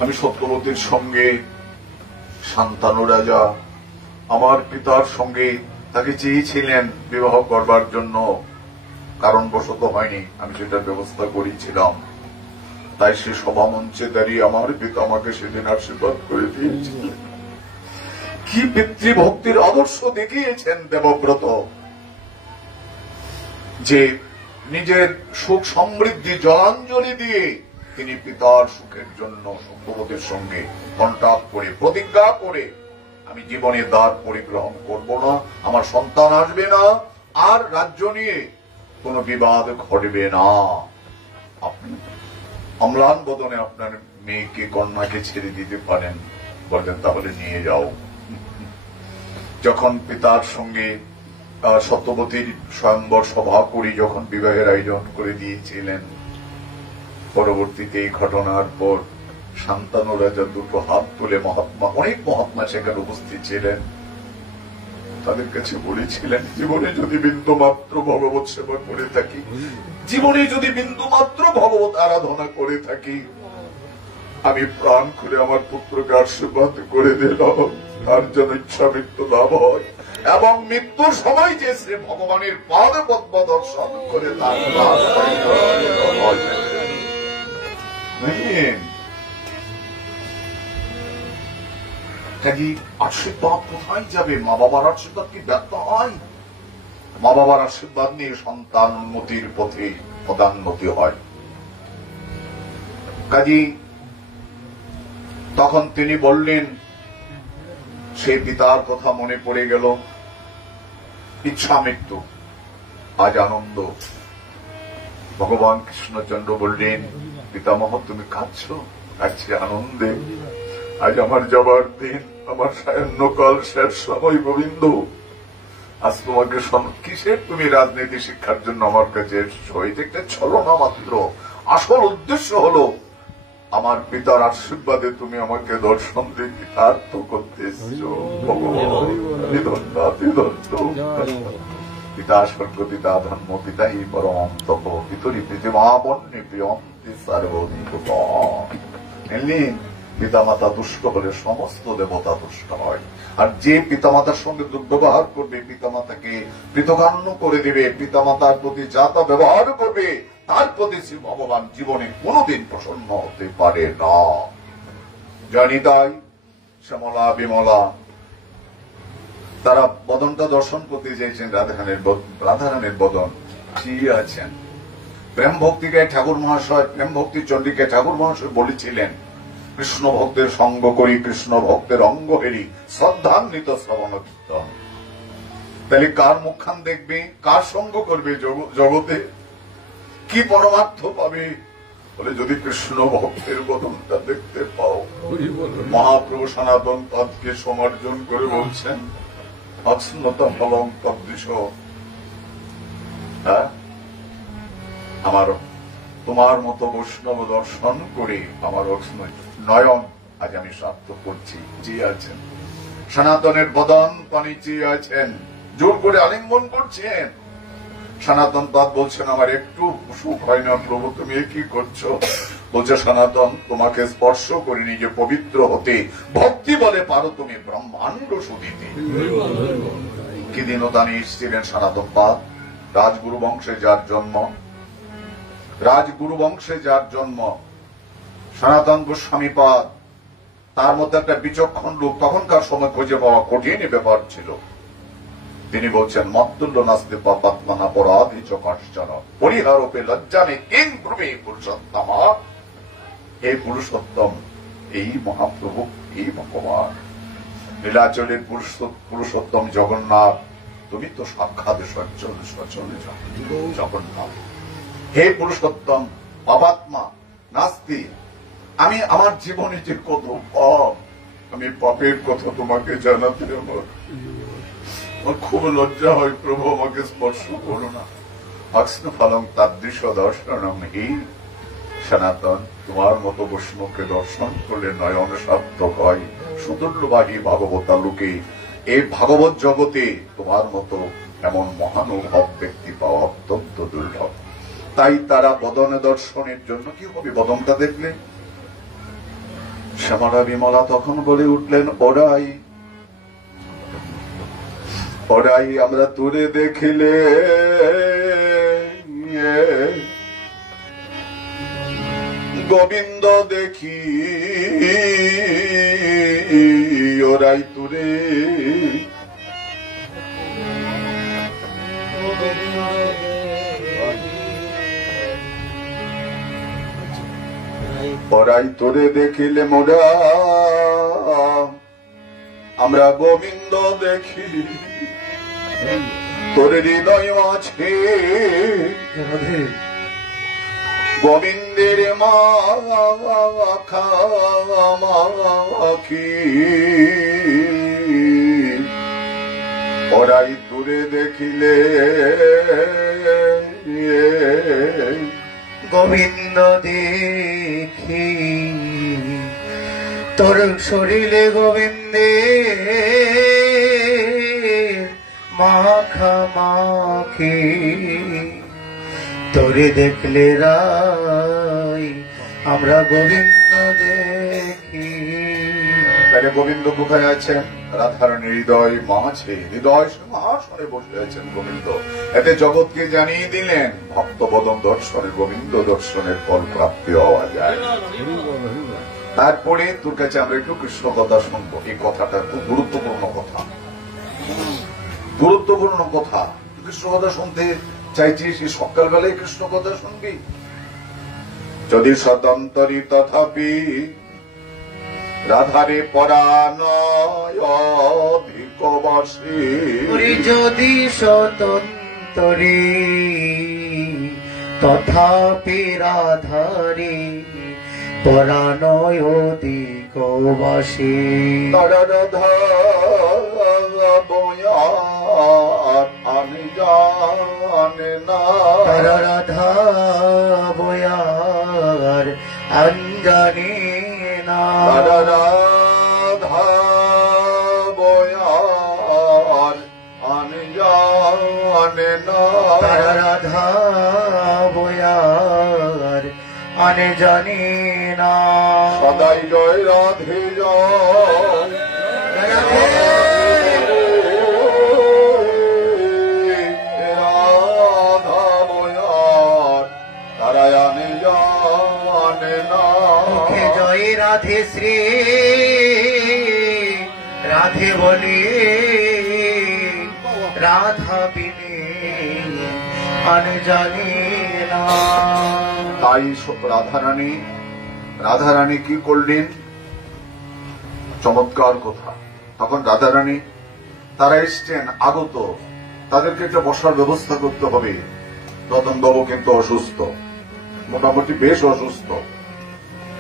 আমি সত্যবতীর সঙ্গে, শান্তানু রাজা আমার পিতার সঙ্গে তাকে চেয়েছিলেন বিবাহ করবার জন্য, কারণবশত হয়নি। আমি সেটা ব্যবস্থা করেছিলাম। তাই সে সভামঞ্চে দাঁড়িয়ে আমার পিতা আমাকে সেদিন আশীর্বাদ করে দিয়েছিলেন। কি পিতৃভক্তির আদর্শ দেখিয়েছেন দেবব্রত, যে নিজের সুখ সমৃদ্ধি জলাঞ্জলি দিয়ে তিনি পিতার সুখের জন্য সত্যবতীর সঙ্গে কন্ট্যাক্ট করে প্রতিজ্ঞা করে, আমি জীবনে দ্বার পরিগ্রহণ করব না, আমার সন্তান আসবে না, আর রাজ্য নিয়ে কোন বিবাদ ঘটবে না। আপনি অম্লান বদনে আপনার মেয়েকে, কন্যাকে ছেড়ে দিতে পারেন, বললেন তাহলে নিয়ে যাও। যখন পিতার সঙ্গে সত্যবতীর স্বয়ম্বর সভা করে যখন বিবাহের আয়োজন করে দিয়েছিলেন, পরবর্তীতে এই ঘটনার পর শান্তানু রাজা দুটো হাত তুলে মহাত্মা, অনেক মহাত্মা সেখানে উপস্থিত ছিলেন, তাদের কাছে বলেছিলেন, জীবনে যদি বিন্দু মাত্র ভগবত সেবা করে থাকি, জীবনে যদি বিন্দু মাত্র ভগবত আরাধনা করে থাকি, আমি প্রাণ খুলে আমার পুত্রকে আশীর্বাদ করে দিলাম, তার যেন ইচ্ছা মৃত্যু লাভ হয়। এবং মৃত্যুর সময় যে সে ভগবানের পাদ পদ্ম দর্শন করে তার আশীর্বাদ কোথায় যাবে? মা বাবার আশীর্বাদ কি ব্যর্থ হয়? মা বাবার আশীর্বাদ নিয়ে সন্তান উন্নতির পথে পদান্নতি হয়। কাজী তখন তিনি বললেন, সে পিতার কথা মনে পড়ে গেল। ইচ্ছা মৃত্যু, আজ আনন্দ। ভগবান কৃষ্ণচন্দ্র বললেন, পিতামহ তুমি কাঁদছ? আজকে আনন্দে, আজ আমার যাবার দিন, আমার সায়ন্যকাল শেষ সময়। গোবিন্দ, আজ তোমাকে কিসের তুমি রাজনীতি শিক্ষার জন্য আমার কাছে এসেছো? এটা একটা ছলনা মাত্র। আসল উদ্দেশ্য হলো আমার পিতার আশীর্বাদে তুমি আমাকে দর্শন দিয়ে কৃতার্থ করতে এসেছো। পিতা স্বর্গ, পিতা ধর্ম, পিতাই পরম তপ, পিতরি পৃথিবীবন্যে প্রিয়ন্তি সার্বদিক। পিতামাতা তুষ্ট হলে সমস্ত দেবতা তুষ্ট হয়। আর যে পিতামাতার সঙ্গে দুর্ব্যবহার করবে, পিতামাতাকে পৃথকান্ন করে দেবে, পিতামাতার প্রতি যা তা ব্যবহার করবে, তার প্রতি শ্রী ভগবান জীবনে কোনদিন প্রসন্ন হতে পারে না। জানি তাই শ্যামলা বিমলা তারা বদনটা দর্শন করতে চেয়েছেন। রাধারানের বদন ঠিক আছেন। প্রেম ভক্তিকে ঠাকুর মহাশয়, প্রেম ভক্তি চণ্ডীকে ঠাকুর মহাশয় বলেছিলেন, কৃষ্ণ ভক্তের সঙ্গ করি, কৃষ্ণ ভক্তের অঙ্গ হেরি, শ্রদ্ধান্বিত শ্রবণ কীর্তন। তাহলে কার মুখখান দেখবে, কার সঙ্গ করবে জগতে? কি পরমার্থ পাবে? বলে যদি কৃষ্ণ ভক্তের বদনটা দেখতে পাও। মহাপ্রভু সনাতন পদকে সমর্জন করে বলছেন, অচ্ছন্নতা ফলং তদ্দৃশ। আমার তোমার মতো বৈষ্ণব দর্শন করে আমার নয়ন আজ আমি সার্থক করছি। চেয়ে আছেন সনাতনের বদন, পানি চেয়ে আছেন, জোর করে আলিঙ্গন করছেন। সনাতন পদ বলছেন, আমার একটু সুখ হয় না প্রভু, তুমি কি করছো? বলছে, সনাতন তোমাকে স্পর্শ করে নিজে পবিত্র হতে ভক্তি বলে পারো তুমি ব্রহ্মাণ্ড সুদিতে। কি দিনতা নিয়ে এসেছিলেন সনাতন পাদ। রাজগুরু বংশে যার জন্ম, রাজগুরু বংশে যার জন্ম সনাতন গোস্বামী পাদ, তার মধ্যে একটা বিচক্ষণ লোক, তখনকার সময় খুঁজে পাওয়া কঠিন ব্যাপার ছিল। তিনি বলছেন, মত্তুল্য নাস্তি পাপাত্মনা পরাধি চ কাশ্চন পরিহারোপে লজ্জা নেই কিং ব্রুবে পুরুষোত্তমা। হে পুরুষোত্তম, এই মহাপ্রভু, এই ভগবান নীলাচলের পুরুষোত্তম জগন্নাথ, তুমি তো সাক্ষাৎ সচল সচল জগন্নাথ। হে পুরুষোত্তম, পাপাত্মা নাস্তি, আমি আমার জীবনে যে কত পাপ, আমি পাপের কথা তোমাকে জানাতে আমার খুব লজ্জা হয়। প্রভু আমাকে স্পর্শ করো না। অক্সন ফলং তাদৃশ দর্শনম। হে সনাতন, তোমার মতো বৈষ্ণবকে দর্শন করলে নয়ন সার্থক হয়। সুদুর্লভাহী ভাগবতা লোকে, এই ভাগবত জগতে তোমার মতো এমন মহানুভব ব্যক্তি পাওয়া অত্যন্ত দুর্লভ। তাই তারা বদন দর্শনের জন্য, কি হবে বদনটা দেখলে? শ্যামলা বিমলা তখন বলে উঠলেন, ওরাই ওরাই আমরা দূরে দেখিলে গোবিন্দ দেখি, ওরাই দূরে ওরাই তোরে দেখিলে মোরা আমরা গোবিন্দ দেখি। তোর হৃদয় আছে গোবিন্দের মাখি, ওরাই দূরে দেখিলে গোবিন্দ দেখি। তোর শরীরে গোবিন্দে মাখামাখি, তোরে দেখলে রাই আমরা গোবিন্দ দেখি। তাহলে গোবিন্দ কোথায় আছেন? রাধারানীর হৃদয় মাঝে, হৃদয় সিংহাসনে বসে আছেন গোবিন্দ। এতে জগৎকে জানিয়ে দিলেন ভক্তবদন দর্শনে গোবিন্দ দর্শনের ফল প্রাপ্তি হওয়া যায়। তারপরে তোর কাছে আমরা একটু কৃষ্ণ কথা শুনবো। এই কথাটা খুব গুরুত্বপূর্ণ কথা, গুরুত্বপূর্ণ কথা। কৃষ্ণ কথা শুনতে চাইছিস, সকালবেলায় কৃষ্ণ কথা শুনবি। যদি সদন্তরী তথাপি রাধারে পরানয় অধিক বাসী, যদি স্বতন্ত্রী তথাপি রাধারে পরানয় অধিক বাসী, রাধা বয়ার আমি জানে না, রাধা বয়ার অঞ্জনে না, রাধা বয়ার আমি জানে না, রাধা বয়ার আনে জানি না। সদাই জয় রাধে জয়, রাধা বয়ার তারাই আনে জানে না। মুখে জয় রাধে শ্রী রাধে বলে রাধা বিনে আনে জানি না। তাই রাধারানী কি করলেন? চমৎকার কথা। তখন রাধারানী তারা এসছেন আগত, তাদেরকে একটা বসার ব্যবস্থা করতে হবে। রতনবাবু কিন্তু অসুস্থ, মোটামুটি বেশ অসুস্থ।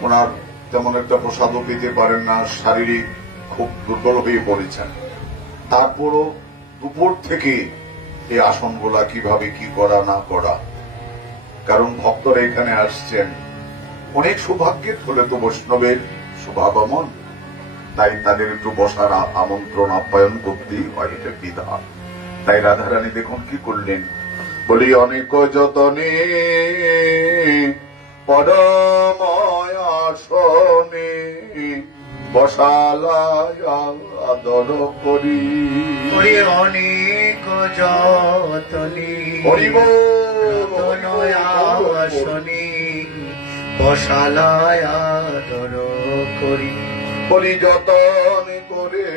ওনার তেমন একটা প্রসাদও পেতে পারেন না, শারীরিক খুব দুর্বল হয়ে পড়েছেন। তারপরও দুপুর থেকে এই আসনগুলা কিভাবে কি করা না করা, কারণ ভক্তরা এখানে আসছেন। অনেক সৌভাগ্যের ফলে তো বৈষ্ণবের শুভাগমন, তাই তাদের একটু বসার আমন্ত্রণ আপ্যায়ন করতেই হয়, এটা বিধান। তাই রাধারানী দেখুন কি করলেন, বলি অনেক যতনে পরময় আসনে বসালায় আদর করি, অনেক যতনে আসনে বসালায় আদর করি, বলি যতন করে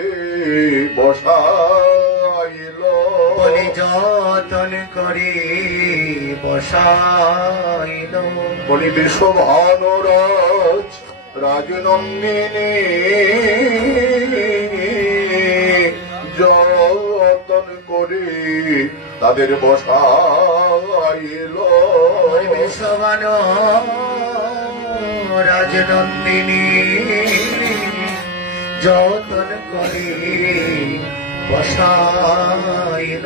বসাইল, বলি যতন করে বসাইল, বলি বিশ্বভানুরাজ রাজনন্দিনী যতন করে তাদের বসাইল, বিশ্ববান রাজনন্দিনী যতন করে বসাইল।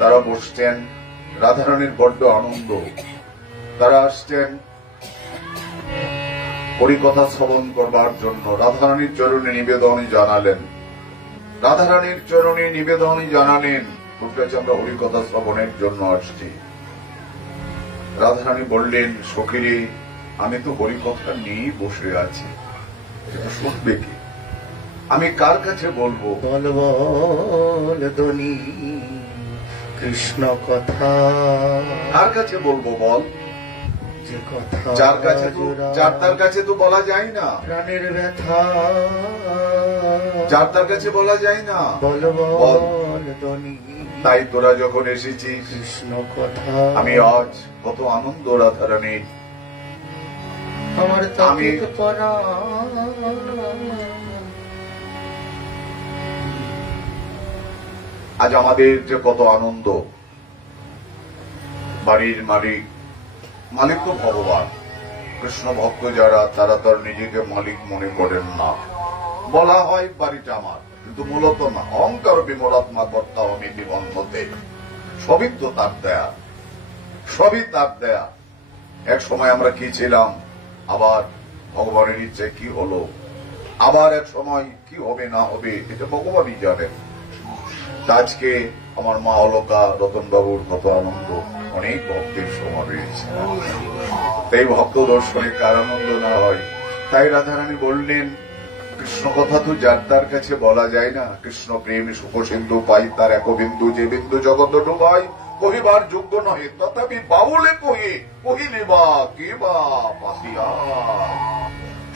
তারা বসছেন, রাধারানীর বড্ড আনন্দ। তারা আসছেন হরিকথা শ্রবণ করবার জন্য। রাধারানীর চরণে নিবেদনই জানালেন, রাধারানীর চরণে নিবেদনই জানালেন, তোর কাছে আমরা হরিকথা শ্রবণের জন্য আসছি। রাধারানী বললেন, সখীরে আমি তো হরিকথা নিয়েই বসে আছি, এটা শুনবে কি? আমি কার কাছে বলবো? বল বল ধ্বনি কৃষ্ণ কথা, কার কাছে বলবো বল? যে কথা যার তার কাছে তো বলা যায় না, প্রাণের ব্যথা, যার তার কাছে বলা যায় না। বল বল ধ্বনি তাই তোরা যখন এসেছিস কৃষ্ণ কথা, আমি আজ কত আনন্দ রাধারানীর। আমার তাপিত পরা আজ আমাদের যে কত আনন্দ। বাড়ির মালিক তো ভগবান। কৃষ্ণ ভক্ত যারা, তারা তার নিজেকে মালিক মনে করেন না। বলা হয় বাড়িটা আমার, কিন্তু মূলত না। অহংকার বিমলাত্মা কর্তা আমি বিবন্ধতে, সবই তো তার দেয়া, সবই তার দেয়া। এক সময় আমরা কি ছিলাম, আবার ভগবানের ইচ্ছে কি হলো, আবার এক সময় কি হবে না হবে, এটা ভগবানই জানেন। আজকে আমার মা অলকা, রতনবাবুর কত আনন্দ, অনেক ভক্তের সমাবেশ। তাই ভক্ত দর্শনে কার আনন্দ না হয়? তাই রাধারানী বললেন, কৃষ্ণ কথা তো যার তার কাছে বলা যায় না। কৃষ্ণ প্রেম সুখ সিন্ধু পাই তার এক বিন্দু, যে বিন্দু জগৎ ডুবাই কহিবার যোগ্য নহে, তথাপি বাউলে কহিলে বা কে বা পাতিয়া।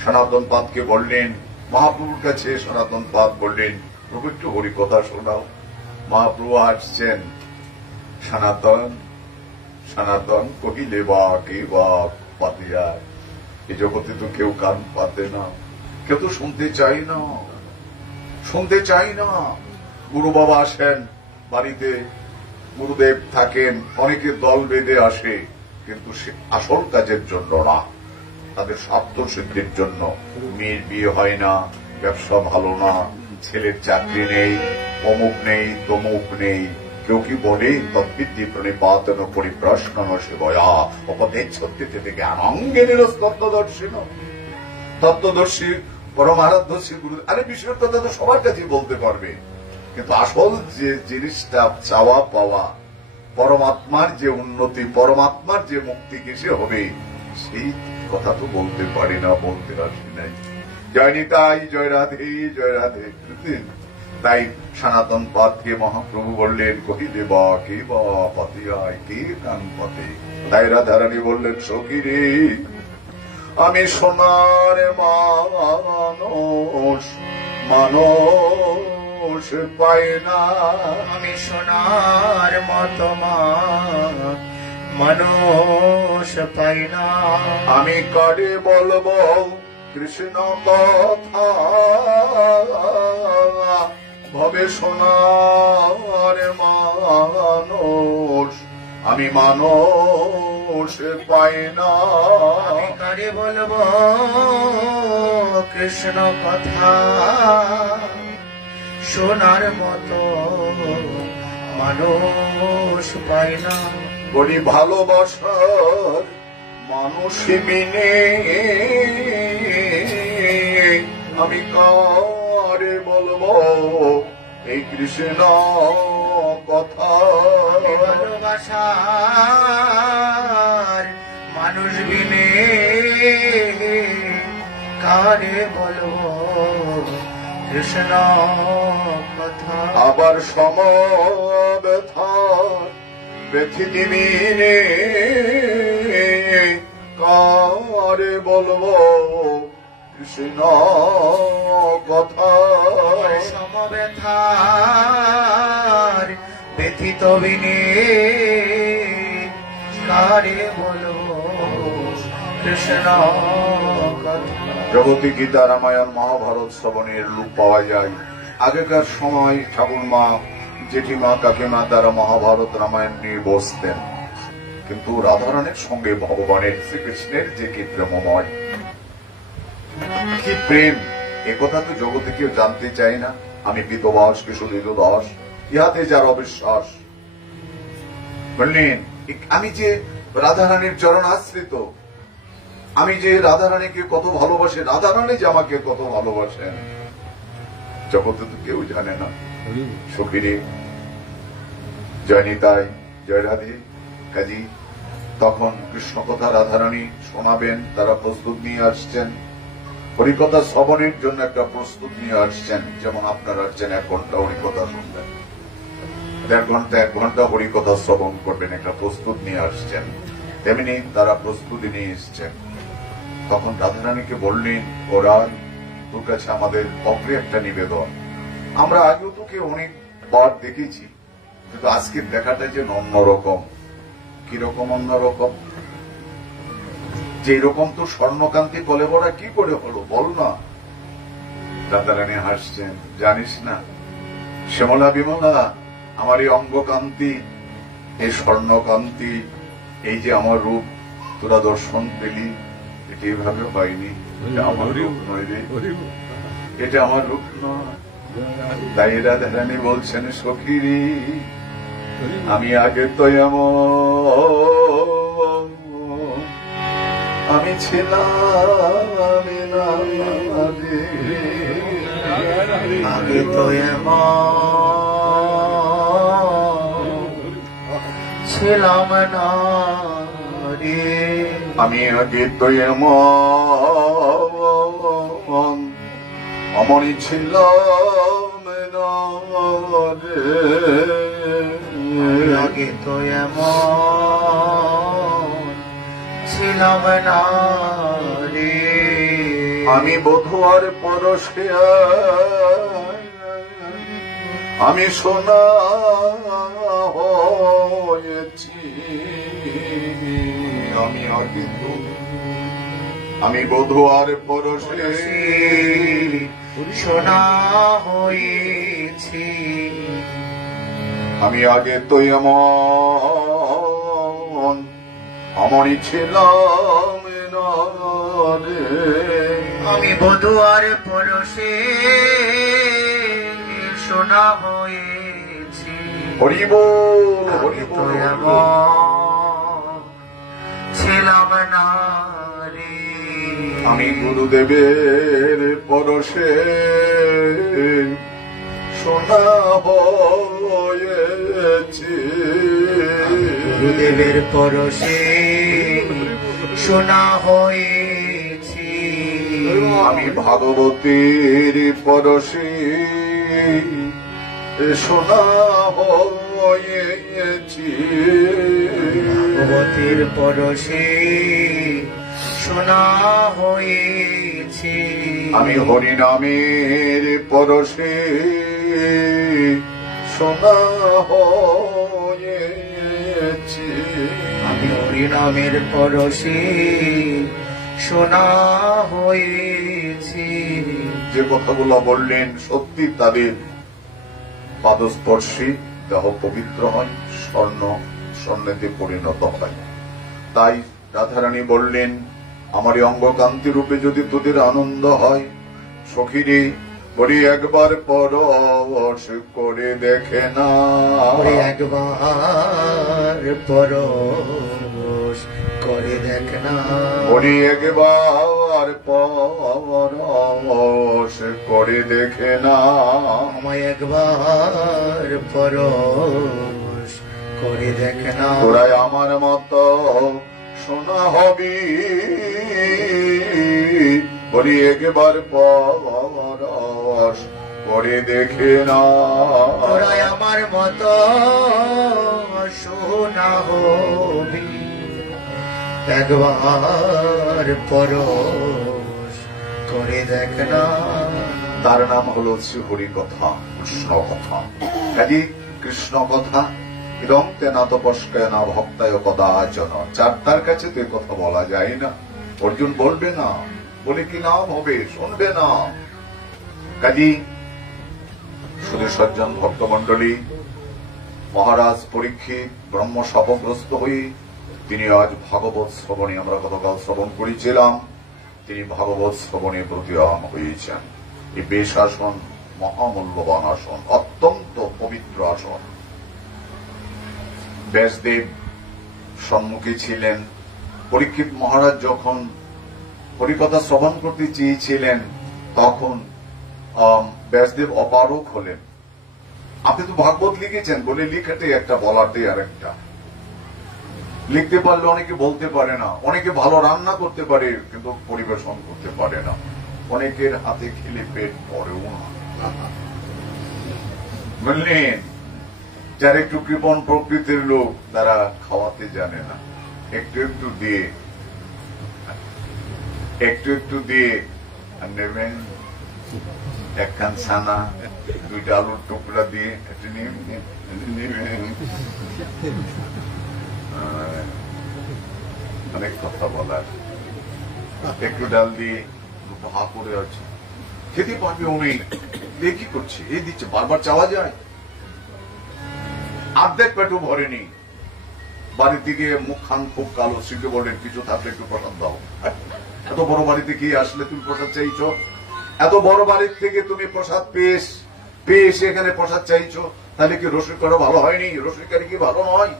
সনাতন পাদকে বললেন, মহাপ্রভুর কাছে সনাতন পাদ বললেন, প্রভু একটু হরি কথা শোনাও। মহাপ্রভু আসছেন, সনাতন সনাতন কহিলে বা কে বা পাতিয়া। এই জগতে তো কেউ কান পাতে না, কেউ তো শুনতে চাই না, শুনতে চাই না। গুরু বাবা আসেন বাড়িতে, গুরুদেব থাকেন, অনেকে দল বেঁধে আসে, কিন্তু সে আসল কাজের জন্য না, তাদের স্বার্থ সিদ্ধির জন্য। মেয়ের বিয়ে হয় না, ব্যবসা ভালো না, ছেলের চাকরি নেই, অমুক নেই, তমুক নেই। কেউ কি বলে তদ্বিদ্যি প্রণিপাতন পরিপ্রশ্ন সেবয়া অপদেচ্ছতে থেকে জ্ঞানাঙ্গের তত্ত্বদর্শী তত্ত্বদর্শী পরমারাধ্য শ্রী গুরু। আরে বিষয়ের কথা তো সবার কাছে বলতে পারবে, কিন্তু আসল যে জিনিসটা চাওয়া পাওয়া, পরমাত্মার যে উন্নতি, পরমাত্মার যে মুক্তি কিসে হবে, সেই কথা তো বলতে পারি না, বলতে রাখি নাই। জয় নিতাই, জয় রাধে, জয় রাধে। তাই সনাতন পাদকে মহাপ্রভু বললেন, কহিলে বা কে বা পাতিয়ায় কে কান পাতে। তাই রাধারানী বললেন, সখী রে আমি সোনার মানুষ, মানুষ পাই না। আমি সোনার মতো মানুষ পাই না। আমি কারে বলবো কৃষ্ণ কথা, ভবে সোনার মানুষ আমি মানুষ পাই না। আমি কারে বলবো কৃষ্ণ কথা, সোনার মতো মানুষ পাই না। বলি ভালোবাসার মানুষ বিনে আমি কারে বলবো এই কৃষ্ণ কথা। ভালোবাসার মানুষ বিনে কারে বলবো কৃষ্ণ কথা। আবার সমব্যথা ব্যথিত বিনে কারে বলবো কৃষ্ণ কথা। সমব্যথার ব্যথিত বিনে কারে বলবো কৃষ্ণ কথা। জগতে গীতা, রামায়ণ, মহাভারত শ্রবণের লোক পাওয়া যায়। আগেকার সময় ঠাকুরমা, জেঠিমা, কাকিমা তারা মহাভারত রামায়ণ নিয়ে বসতেন, কিন্তু রাধারানীর সঙ্গে ভগবানের শ্রীকৃষ্ণের যে কি প্রেমময়, কি প্রেম, একথা তো জগতে কেউ জানতে চায় না। আমি পিতবাস কিশোরীর দাস, ইহাতে যার অবিশ্বাস। বললেন, আমি যে রাধারানীর চরণ আশ্রিত, আমি যে রাধারানীকে কত ভালোবাসি, রাধারানী যে আমাকে কত ভালোবাসেন, জগতে তো কেউ জানে না। সখীরে জয় নিতাই, জয় রাধে। কাজী তখন কৃষ্ণ কথা রাধারানী শোনাবেন, তারা প্রস্তুত নিয়ে আসছেন। হরিকথা শ্রবণের জন্য একটা প্রস্তুত নিয়ে আসছেন। যেমন আপনারা আসছেন 1 ঘন্টা হরিকথা শুনবেন, 1.5 ঘন্টা 1 ঘন্টা হরিকথা শ্রবণ করবেন, একটা প্রস্তুত নিয়ে আসছেন, তেমনি তারা প্রস্তুতি নিয়ে এসছেন। তখন রাধারানীকে বললেন, ওরা তোর কাছে আমাদের অগ্রে একটা নিবেদন। আমরা আগেও তোকে অনেকবার দেখেছি, কিন্তু আজকের দেখাটা যে অন্যরকম। কিরকম অন্যরকম? যে রকম তো স্বর্ণকান্তি কলে বড়া কি করে হলো বল না। রাধারানী হাসছেন, জানিস না শ্যামলা বিমলা, আমার এই অঙ্গকান্তি, এই স্বর্ণকান্তি, এই যে আমার রূপ তোরা দর্শন পেলি, এটা এইভাবে হয়নি। এটা আমার রূপ নয় রে, এটা আমার রূপ নয়। তাই রাধারানী বলছেন, সখীরি আমি আগে তো এমন, আমি ছিলাম না রে, আগে তো ছিলাম না রে। আমি আগে তো এমন, আমনি ছিলাম না রে, আগে তো এমন ছিলাম না রে। আমি বধুয়ার পরশে আমি সোনা হয়েছি, আমি আগে তো আমি বধুয়ার পরশে সোনা হয়েছি। আমি আগে তো এমন আমনি ছিলাম না রে, আমি বধুয়ার পরশে সোনা হয়েছি। হরি বল হরি তো বল। এমন ছিলাম না রে। আমি গুরুদেবের পরশে সোনা হয়েছি, গুরুদেবের পরশে সোনা হয়েছি। আমি ভাগবতীর পরশে সোনা হয়েছি, ভগবতীর পরশে সোনা হয়েছি। আমি হরিনামের পরশে সোনা হয়েছি, আমি হরিনামের পরশে সোনা হয়েছি। যে কথাগুলো বললেন সত্যি তাদের পাদস্পর্শী দেহ পবিত্র হয়, স্বর্ণেতে পরিণত হয়। তাই রাধারানী বললেন, আমার অঙ্গকান্তি রূপে যদি তোদের আনন্দ হয়, সখীরে বলি একবার পরশ করে দেখে না, একবার পরশ করে দেখ না। বলি একবার পরশ করে দেখে না, আমায় একবার পরশ করে দেখ না। তোরাই আমার মতো শোনা হবি, বলি একবার পরশ করে দেখে না, তোরাই আমার মতো সোনা হবি, একবার পরশ করে দেখ না। তার নাম হল শ্রী হরি কথা, কৃষ্ণ কথা। কাজী কৃষ্ণ কথা এবং তেনা তপস্কায় না ভক্তায় কদাচন, চারটার কাছে তো কথা বলা যায় না। অর্জুন বলবে না, বলে কি নাম হবে, শুনবে না। কাজী শুধু সজ্জন ভক্তমন্ডলী, মহারাজ পরীক্ষিত ব্রহ্ম শাপগ্রস্ত হয়ে তিনি আজ ভাগবত শ্রবণে, আমরা গতকাল শ্রবণ করেছিলাম, তিনি ভাগবত শ্রবণে প্রতিরাম হয়েছেন। এই বেশ আসন মহামূল্যবান আসন, অত্যন্ত পবিত্র আসন। ব্যাসদেব সম্মুখে ছিলেন। পরীক্ষিত মহারাজ যখন হরিকথা শ্রবণ করতে চেয়েছিলেন, তখন ব্যাসদেব অপারক হলেন। আপনি তো ভাগবত লিখেছেন, বলে লিখাতে একটা বলাতে আর একটা। লিখতে পারলে অনেকে বলতে পারে না, অনেকে ভালো রান্না করতে পারে কিন্তু পরিবেশন করতে পারে না, অনেকের হাতে খেলে পেট ভরেও না, বুঝলেন? যারা একটু কৃপণ প্রকৃতির লোক, তারা খাওয়াতে জানে না, একটু একটু দিয়ে নেবেন, একখান ছানা, দুইটা আলুর টুকরা দিয়ে একটু নেবেন, অনেক কথা বলার, একটু ডাল দিয়ে ভা করে আছে, খেতে পারবে উনি, দেখি করছে, এই দিচ্ছে, বারবার চাওয়া যায়। অর্ধেক পেটও ভরেনি, বাড়ি থেকে মুখ খান খুব কালো, শিখে বলেন কিছু থাকলে একটু প্রসাদ দাও। এত বড় বাড়িতে কি আসলে তুমি প্রসাদ চাইছো? এত বড় বাড়ির থেকে তুমি প্রসাদ পেয়ে এসে এখানে প্রসাদ চাইছো, তাহলে কি রসিকরা ভালো হয়নি? রসিকারি কি ভালো নয়?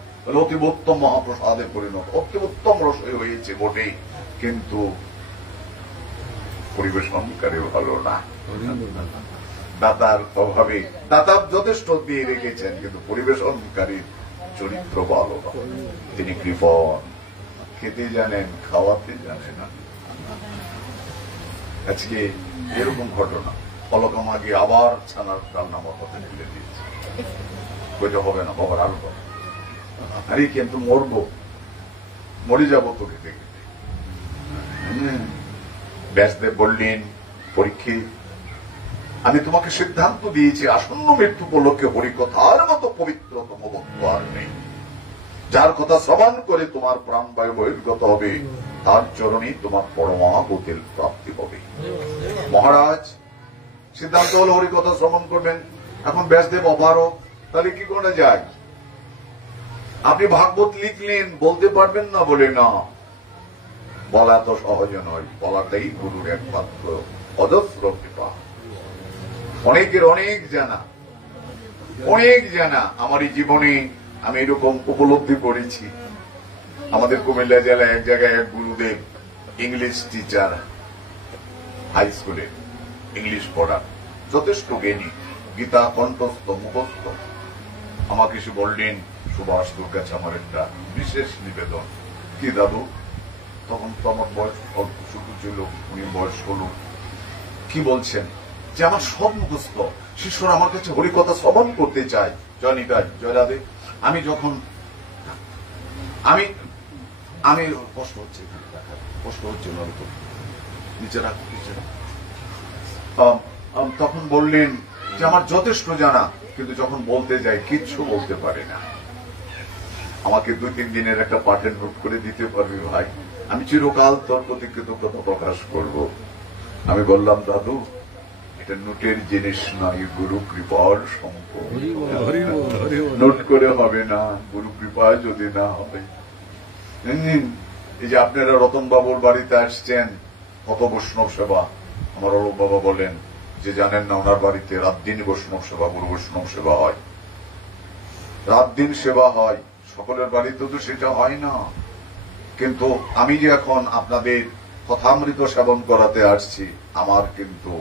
অতি উত্তম মহাপ্রসাদে পরিণত, অতি উত্তম রসই হয়েছে বটেই, কিন্তু পরিবেশনকারী ভালো না। দাতার অভাবে, দাতা যথেষ্ট দিয়ে রেখেছেন, কিন্তু পরিবেশনকারীর চরিত্র ভালো না। তিনি কৃপণ, খেতে জানেন, খাওয়াতে জানে না। আজকে এরকম ঘটনা, পলকা মাগি আবার ছানার রান্না মতো ঢেলে দিয়েছে। বইটা হবে না বাবার আরো হবে, আরে কিন্তু মরবো, মরে যাবো তো খেতে খেতে। ব্যাসদেব বললেন, পরীক্ষিত, আমি তোমাকে সিদ্ধান্ত দিয়েছি আসন্ন মৃত্যু উপলক্ষে হরিকথার মতো পবিত্রতম বক্ত আর নেই। যার কথা শ্রবণ করে তোমার প্রাণবায়ু বহির্গত হবে, তার চরণে তোমার পরমাগতির প্রাপ্তি হবে। মহারাজ সিদ্ধান্ত হল হরিকথা শ্রবণ করবেন। এখন ব্যাসদেব অপারক, তাহলে কি করা যায়? আপনি ভাগবত লিখলেন, বলতে পারবেন না বলে না, বলা তো সহজ নয়, বলাটাই গুরুর একমাত্র অজস্র কৃপা। অনেকের অনেক জানা, অনেক জানা। আমার এই জীবনে আমি এরকম উপলব্ধি করেছি। আমাদের কুমিল্লা জেলায় এক জায়গায় এক গুরুদেব, ইংলিশ টিচার, হাই স্কুলে ইংলিশ পড়া, যথেষ্ট জ্ঞানী, গীতা কণ্ঠস্থ মুখস্থ। আমাকে এসে বললেন, সুভাষ, তোর কাছে আমার একটা বিশেষ নিবেদন। কি দাদু? তখন তো আমার বয়স অল্প শুরু ছিল, উনি বয়স হলো। কি বলছেন? যে আমার সব মুখস্থ, শিষ্যরা আমার কাছে হরিকথা শ্রবণ করতে চায়। জয় নিতাই, জয় রাধে। আমি যখন আমি কষ্ট হচ্ছে, কষ্ট হচ্ছে না তো, নিচে রাখ, নিচে রাখ। তখন বললেন যে আমার যথেষ্ট জানা, কিন্তু যখন বলতে যাই কিচ্ছু বলতে পারে না। আমাকে 2-3 দিনের একটা পাঠের নোট করে দিতে পারবি ভাই? আমি চিরকাল তোর প্রতি কৃতজ্ঞতা প্রকাশ করব। আমি বললাম, দাদু এটা নোটের জিনিস নয়, গুরু কৃপার সম্পদ। নোট করে হবে না, গুরু কৃপা যদি না হবে। এই যে আপনারা রতন বাবুর বাড়িতে আসছেন, কত বৈষ্ণব সেবা। আমার অরূপ বাবা বলেন যে জানেন না, ওনার বাড়িতে রাত দিন বৈষ্ণব সেবা, গুরু বৈষ্ণব সেবা হয়, রাত দিন সেবা হয়। সকলের বাড়িতে তো সেটা হয় না। কিন্তু আমি যে এখন আপনাদের কথামৃত সেবন করাতে আসছি, আমার কিন্তু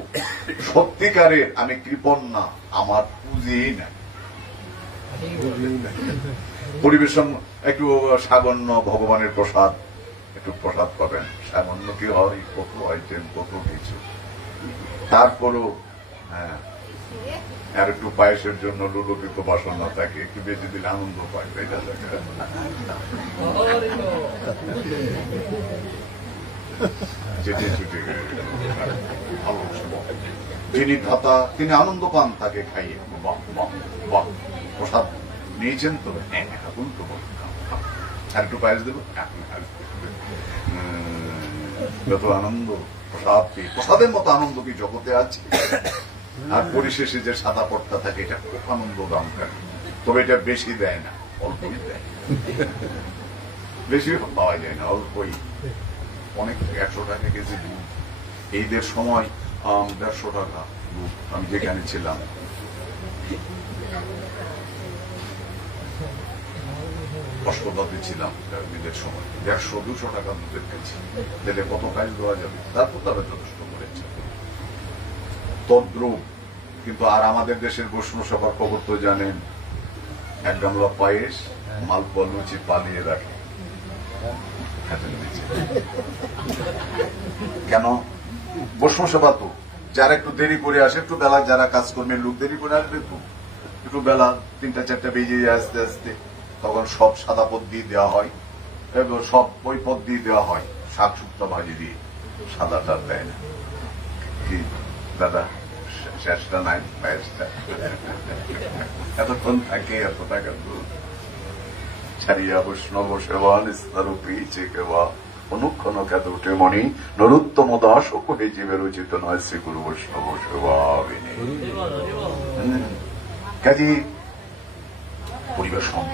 সত্যিকারের, আমি কৃপণ না, আমার পুঁজিই নাই। পরিবেশন একটু সাগন্য, ভগবানের প্রসাদ, একটু প্রসাদ পাবেন। সাগন্য কি হয়, কত আইটেম, কত কিছু। তারপরও হ্যাঁ, আর একটু পায়েসের জন্য লুলোকিত বাসনা থাকে, একটু বেশি দিলে আনন্দ পায়। এটা যিনি ভাতা তিনি আনন্দ পান, তাকে খাইয়ে। প্রসাদ নিয়েছেন তো, আর একটু পায়েস দেবো, যত আনন্দ প্রসাদ পেয়ে। প্রসাদের মতো আনন্দ কি জগতে আছে? আর পরিশেষে যে সাদা পট্টা থাকে, এটা খুব আনন্দ দাম থাকে, তবে এটা বেশি দেয় না, অল্পই দেয়। বেশি পাওয়া যায় না, অল্পই। অনেক 100 টাকা কেজি দুধ, এইদের সময় 150 টাকা দুধ। আমি যেখানে ছিলাম, অষ্টদাতে ছিলাম, ঈদের সময় 150-200 টাকা দুধের কেজি দিলে কত কাজ দেওয়া যাবে? তারপর তারা যথেষ্ট করেছে। তদ্রুপ কিন্তু আর আমাদের দেশের বৈষ্ণব সভার খবর তো জানেন, 1 গামলা পায়েস, মালপোয়া, লুচি পালিয়ে রাখে। কেন? বৈষ্ণব সভা তো যারা একটু দেরি করে আসে, একটু বেলা, যারা কাজকর্মের লোক দেরি করে আসবে তো, একটু বেলা 3টা-4টা বেজে যায় আস্তে আস্তে, তখন সব সাদা পদ দিয়ে দেওয়া হয়, এবং সব ওই পদ দিয়ে দেওয়া হয়, শাক শুক্তো ভাজি দিয়ে, সাদাটা দেয় না। কি দাদা, শেষটা নাই, পায়েসটা এতক্ষণ থাকে, এত টাকা ছাড়িয়া বৈষ্ণব সেবা নিস্তারূপী চেকেবা অনুক্ষণ খ্যাত উঠে মণি নরোত্তম দাস ও কোটি জীবের উচিত নয় শ্রী গুরু বৈষ্ণব সেবা বিনে। কাজী পরিবেশন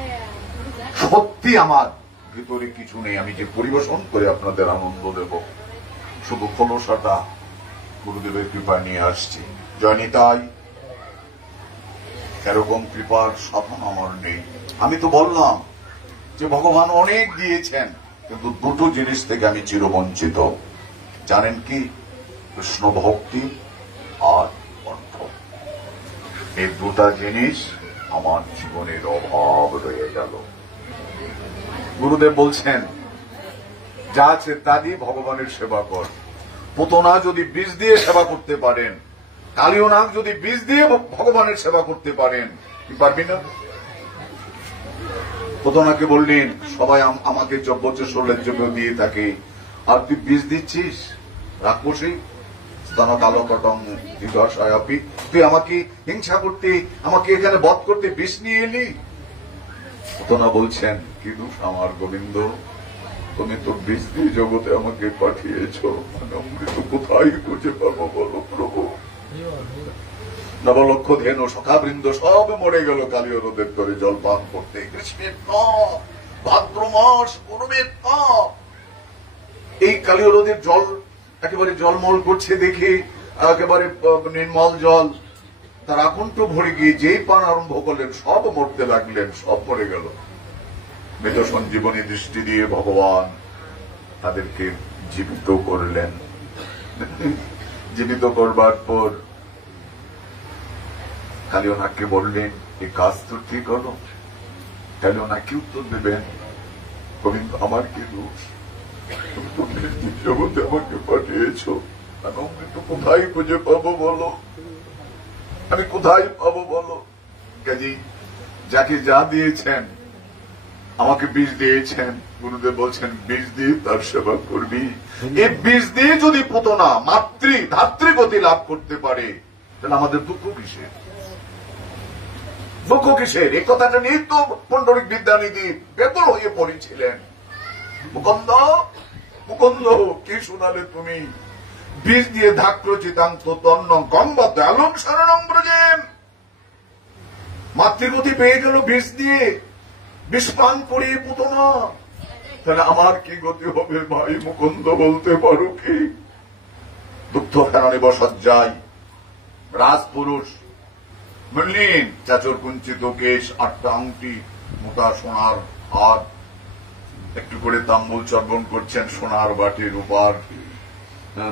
সত্যি আমার ভিতরে কিছু নেই, আমি যে পরিবেশন করে আপনাদের আনন্দ দেব, শুধু খোলসাটা গুরুদেবের কৃপা নিয়ে আসছি। জয়নিতাই, এরকম কৃপার সাধন আমার নেই। আমি তো বললাম যে ভগবান অনেক দিয়েছেন, কিন্তু 2টো জিনিস থেকে আমি চিরবঞ্চিত। জানেন কি? কৃষ্ণ ভক্তি আর অর্থ। এই 2টা জিনিস আমার জীবনের অভাব রয়ে গেল। গুরুদেব বলছেন, যা আছে তা দিয়ে ভগবানের সেবা কর। পুতনা যদি বীজ দিয়ে সেবা করতে পারেন, কালীয় নাগ যদি বীজ দিয়ে ভগবানের সেবা করতে পারেন, কি পারবি না? পুতনাকে বললেন, সবাই আমাকে যজ্ঞচেশ্বরের জন্য দিয়ে থাকে, আর তুই বীজ দিচ্ছিস রাক্ষসী স্তন কালকটং দিদশায়াপি, তুই আমাকে হিংসা করতে, আমাকে এখানে বধ করতে বিষ নিয়ে এলি। পুতনা বলছেন, কি দোষ আমার গোবিন্দ, তুমি তো বীজ দিয়ে জগতে আমাকে পাঠিয়েছ, অমৃত কোথায় খুঁজে পাবো বলো প্রভু। নবলক্ষ ধেনু সখাবৃন্দ সব মরে গেল কালীয় হ্রদের তরে জল পান করতে। গ্রীষ্মের তাপ, ভাদ্র মাস, গরমের তাপ, এই কালীয় হ্রদের জল একেবারে জলমল করছে দেখে, একেবারে নির্মল জল, তার আকণ্ঠ ভরে গিয়ে যেই পান আরম্ভ করলেন সব মরতে লাগলেন, সব মরে গেল। মৃত সঞ্জীবনী দৃষ্টি দিয়ে ভগবান তাদেরকে জীবিত করলেন। জীবিত করবার পর কালীয় নাগকে বললেন, এই কাজ তো ঠিক হলো। কালীয় নাগ কি উত্তর দেবেন? গোবিন্দ, আমার কি দোষ, তুমি তো জগতে আমাকে পাঠিয়েছ, আমি অমৃত কোথায় খুঁজে পাবো বলো, আমি কোথায় পাবো বলো। কাজী যাকে যা দিয়েছেন, আমাকে বীজ দিয়েছেন, গুরুদেব বলছেন বীজ দিয়ে তার সেবা করবি। এই বীজ দিয়ে যদি পুতনা ধাত্রীগতি লাভ করতে পারে, তাহলে আমাদের দুঃখ কিসের? দুঃখ কিসের? এই কথাটা নিয়ে তো পণ্ডরিক বিদ্যানিধি বেতন হয়ে পড়েছিলেন। মুকুন্দ, মুকুন্দ, কি শোনালে তুমি? বীজ দিয়ে ধাক্রচিতান্ত তন্ন কম্বত আলোক শরণং ব্রজেম। মাতৃগতি পেয়ে গেল বীজ দিয়ে, বিষ পান করিয়ে পুতনা, তাহলে আমার কি গতি হবে ভাই মুকুন্দ, বলতে পারো কি? দুগ্ধ ফেরানি বসজ্জায় রাজপুরুষ মলিন, চাচর কুঞ্চিত কেশ, 8টা আংটি, মোটা সোনার হাত, একটু করে তাম্বুল চর্বণ করছেন সোনার বাটি রূপার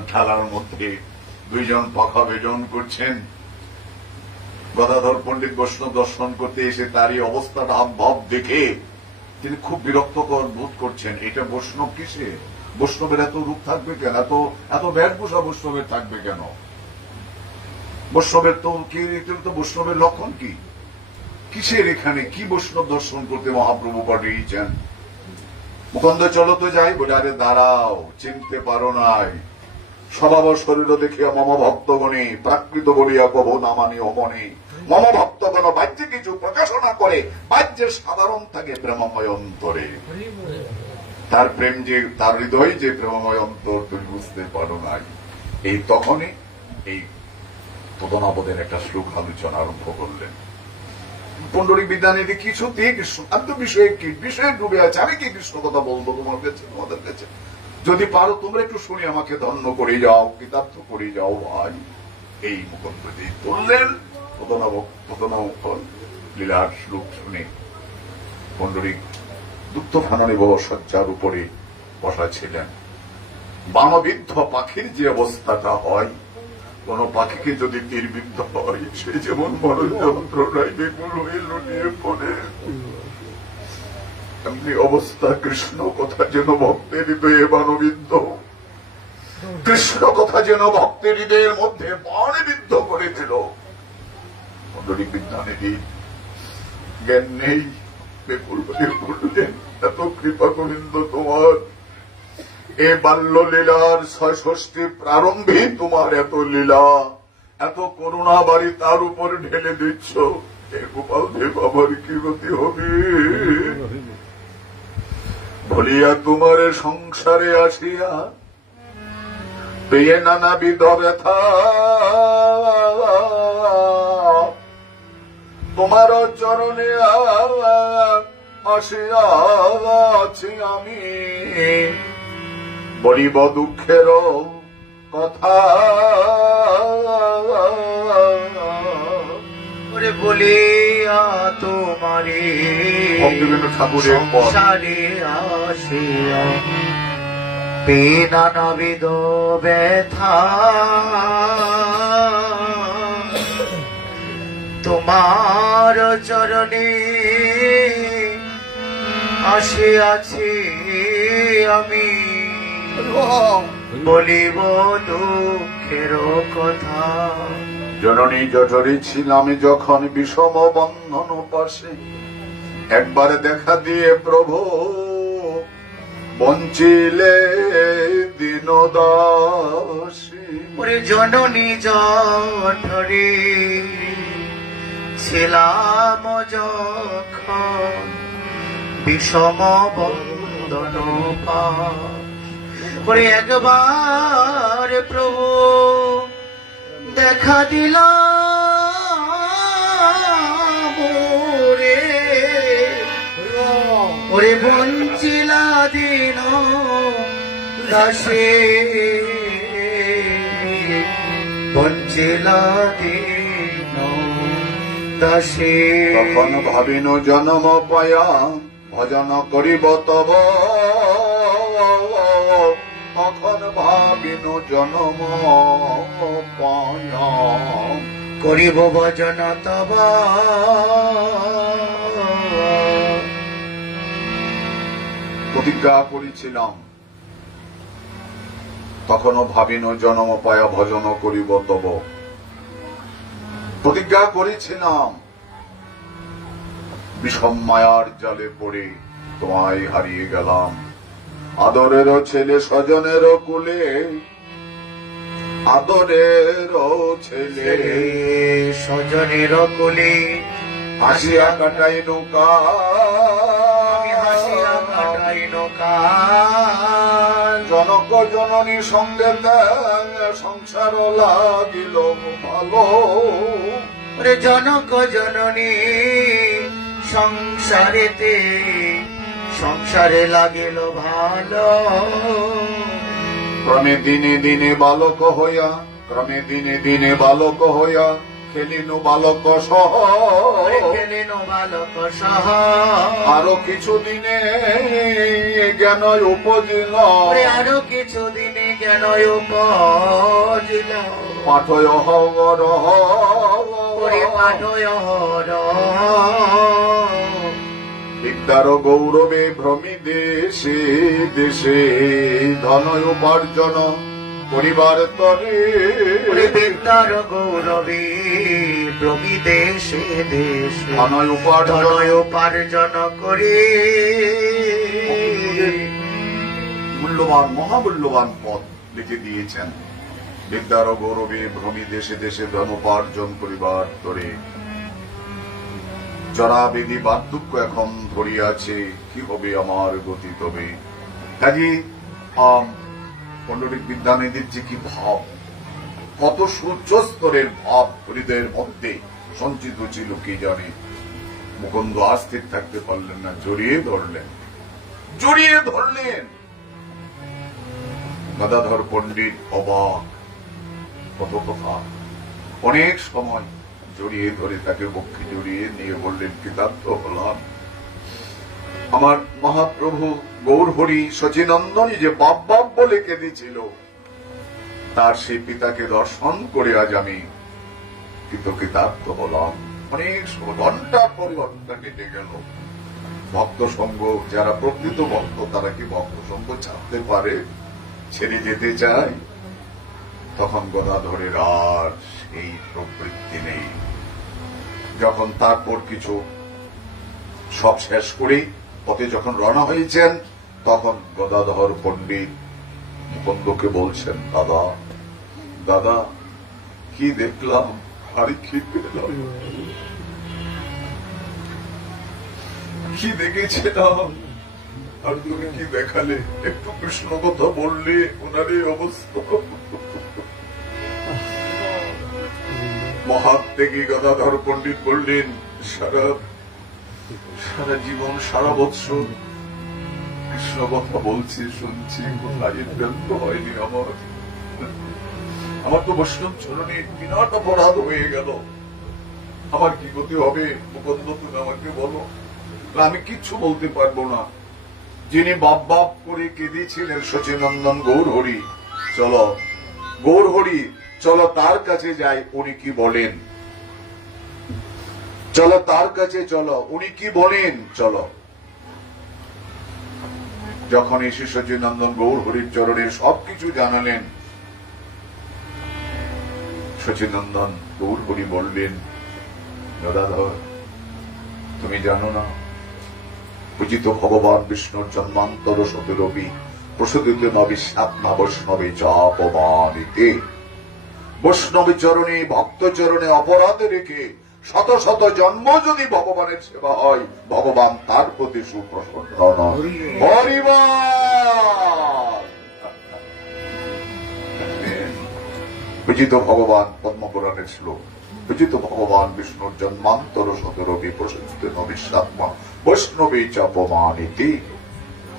থালার মধ্যে, 2 জন পাখা বেজন করছেন। গদাধর পণ্ডিত বৈষ্ণব দর্শন করতে এসে তারই অবস্থাটা ভাব দেখে তিনি খুব বিরক্তকর বোধ করছেন। এটা বৈষ্ণব কিসে? বৈষ্ণবের এত রূপ থাকবে কেন? এত বেশভূষা বৈষ্ণবের থাকবে কেন? বৈষ্ণবের তো কি, তো বৈষ্ণবের লক্ষণ কি? কিসের এখানে কি বৈষ্ণব দর্শন করতে মহাপ্রভু পাঠিয়েছেন? মুকুন্দ চলো তো যাই বলে, আরে দাঁড়াও, চিনতে পারো নাই, স্বভাব শরীর দেখিয়া মম ভক্তগণে প্রাকৃত বলিয়া কব নামানি অমনে। মম ভক্তগণ বাহ্যে কিছু প্রকাশনা করে, বাহ্যের সাধারণ থাকে প্রেমময় অন্তরে। তার প্রেম যে, তার হৃদয় যে প্রেমময় অন্তর, তুমি বুঝতে পারো নাই। এই তখনই এই পুতনাবোধের একটা শ্লোক আলোচনা আরম্ভ করলেন। পণ্ডরিক বিদ্যানিধি কিছুতেই কৃষ্ণ আদ্য বিষয়ে কি বিষয়ে ডুবে আছে। আমি কি কৃষ্ণ কথা বলবো তোমার কাছে, তোমাদের কাছে? যদি পারো তোমরা একটু শুনে আমাকে ধন্য করে যাও, কৃতার্থ করে যাও ভাই। এই মুকুন্দজি তুললেন পুতনা লীলার শ্লোক শুনে পণ্ডরিক দুগ্ধ ফানানি সজ্জার উপরে বসা ছিলেন। বানবিদ্ধ পাখির যে অবস্থাটা হয়, কোন পাখিকে যদি তীরবিদ্ধ হয়, সে যেমন বড় যন্ত্রণায় বেগুন হয়ে লুটিয়ে পড়ে, এমনি অবস্থা কৃষ্ণ কথা যেন ভক্তের হৃদয়ে বানবিদ্ধ, কৃষ্ণ কথা যেন ভক্তের হৃদয়ের মধ্যে বাণবিদ্ধ করে দিল। পণ্ডরিক বিদ্যানিধি জ্ঞান নেই, বেকুল হয়ে পড়লেন, এত কৃপা গোবিন্দ তোমার, এ বাল্য লীলার ৬৬ প্রারম্ভে তোমার এত লীলা, এত করুণা বাড়ি তার উপর ঢেলে দিচ্ছ, হে গোপাল দেব আমার কি গতি হবে? বলিয়া তোমার সংসারে আসিয়া পেয়ে নানাবিধ ব্যথা, তোমার চরণে আসিয়া আছি আমি, বলিব দুঃখের কথা, বলিয়া তোমারে ঠাকুরের সংসারে আসিয়া পেয়ে নানাবিধ ব্যথা, তোমার চরণে আসিয়াছি আমি, বলিব দুঃখের কথা। জননী জঠরে ছিলাম যখন বিষম বন্ধন পাশে, একবার দেখা দিয়ে প্রভু বঞ্চিলে দিন দাসী। ওরে জননী জঠরে ছিলাম যখন বিষম বন্ধন পাশে, একবার প্রভু দেখা দিলাম ওরে বঞ্চিলা দিন দাসে, বঞ্চিলা দিন দাসে। তখন ভাবিন জন্ম পায়া ভজন করিব তব, তখন ভাবিন জন্ম পায়া করিব ভজন তব। প্রতিজ্ঞা করেছিলাম, তখনও ভাবিন জন্ম পায়া ভজন করিব তব। প্রতিজ্ঞা করেছিলাম, বিষম মায়ার জালে পড়ে তোমায় হারিয়ে গেলাম। আদরের ছেলে স্বজনের কুলে, আদরের ছেলে স্বজনের কুলে, হাসিয়া কাটাই নৌকা, হাসিয়া কাটাই নৌকা। জনক জননী সঙ্গে সংসার লাগিল ভালো, ওরে জনক জননী সংসারেতে সংসারে লাগিল ভালো। ক্রমে দিনে দিনে বালক হইয়া, ক্রমে দিনে দিনে বালক হইয়া খেলিনু বালক সহ, খেলিনু বালক সহ। আরো কিছু দিনে জ্ঞান উপজিল, আরো কিছু দিনে জ্ঞান উপজিল। পাঠয় হরহ, পাঠয় হরহ। বিদ্যার গৌরবে ভ্রমি দেশে দেশে, ধন উপার্জন পরিবার তরে। বিদ্যার গৌরবে ভ্রমি দেশে দেশে, ধন উপার্জন করে। মূল্যবান মহামূল্যবান পদ লিখে দিয়েছেন। বিদ্যার গৌরবে ভ্রমি দেশে দেশে, ধন উপার্জন পরিবার তরে। জরাবেদী বার্ধক্য এখন ধরিয়াছে, কি হবে আমার গতি তবে। কাজী পণ্ডিত বিদ্যানিধির যে কি ভাব, কত সূর্য স্তরের ভাব হৃদয়ের মধ্যে সঞ্চিত ছিল কি জানে। মুকুন্দ আস্থির থাকতে পারলেন না, জড়িয়ে ধরলেন, জড়িয়ে ধরলেন। গদাধর পণ্ডিত অবাক, কত কথা। অনেক সময় জড়িয়ে ধরে তাকে বক্ষে জড়িয়ে নিয়ে বললেন, কৃতার্থ হলাম। আমার মহাপ্রভু গৌরহরি সচিনন্দনী যে বাপ বাপ বলে কেঁদেছিল, তার সেই পিতাকে দর্শন করে আজ আমি কৃতার্থ হলাম। অনেক ঘন্টার পর ঘন্টা কেটে গেল। ভক্ত সঙ্গ, যারা প্রকৃত ভক্ত তারা কি ভক্ত সঙ্গ ছাড়তে পারে, ছেড়ে যেতে চায়? তখন গদাধরের আর সেই প্রবৃত্তি নেই। যখন তারপর কিছু সব শেষ করে পথে যখন রওনা হয়েছেন, তখন গদাধর পণ্ডিত মুকুন্দকে বলছেন, দাদা দাদা কি দেখলাম, ভারী কি পেলাম, কি দেখেছিলাম, আর তুমি কি দেখালে, একটু কৃষ্ণ কথা বললে ওনার এই অবস্থা। মহাত্যাগী গদাধর পণ্ডিত বললেন, সারা জীবন সারা বৎসর কৃষ্ণ কথা বলছি, শুনছি, কোথায় ব্যর্থ হয়নি আমার তো বৈষ্ণব চরণে বিরাট অপরাধ হয়ে গেল। আমার কি গতি হবে? মুকুন্দ তুমি আমাকে বলো। আমি কিচ্ছু বলতে পারবো না। যিনি বাপ বাপ করে কেঁদেছিলেন সচিনন্দন গৌরহরি, চলো গৌরহরি, চলো তার কাছে যাই, উনি কি বলেন, চলো তার কাছে, চলো উনি কি বলেন, চলো। যখন এসে সচিনন্দন গৌরহরির চরণে সবকিছু জানালেন, শচীনন্দন গৌরহরি বললেন, গদাধর তুমি জানো না, পূজিত ভগবান বিষ্ণুর জন্মান্তর শতরবি প্রসূদিত নবিষ্ণাত্মা বৈষ্ণবী চাপমানিতে। বৈষ্ণবী চরণে ভক্ত চরণে অপরাধ রেখে শত শত জন্ম যদি ভগবানের সেবা হয়, ভগবান তার প্রতি সুপ্রসন্ন নন। পূজিত ভগবান, পদ্মপুরাণের শ্লোক, পূজিত ভগবান বিষ্ণুর জন্মান্তর শতরবি প্রসূদিত নবিষ্ণাত্মা বৈষ্ণবী চাপমানিতে।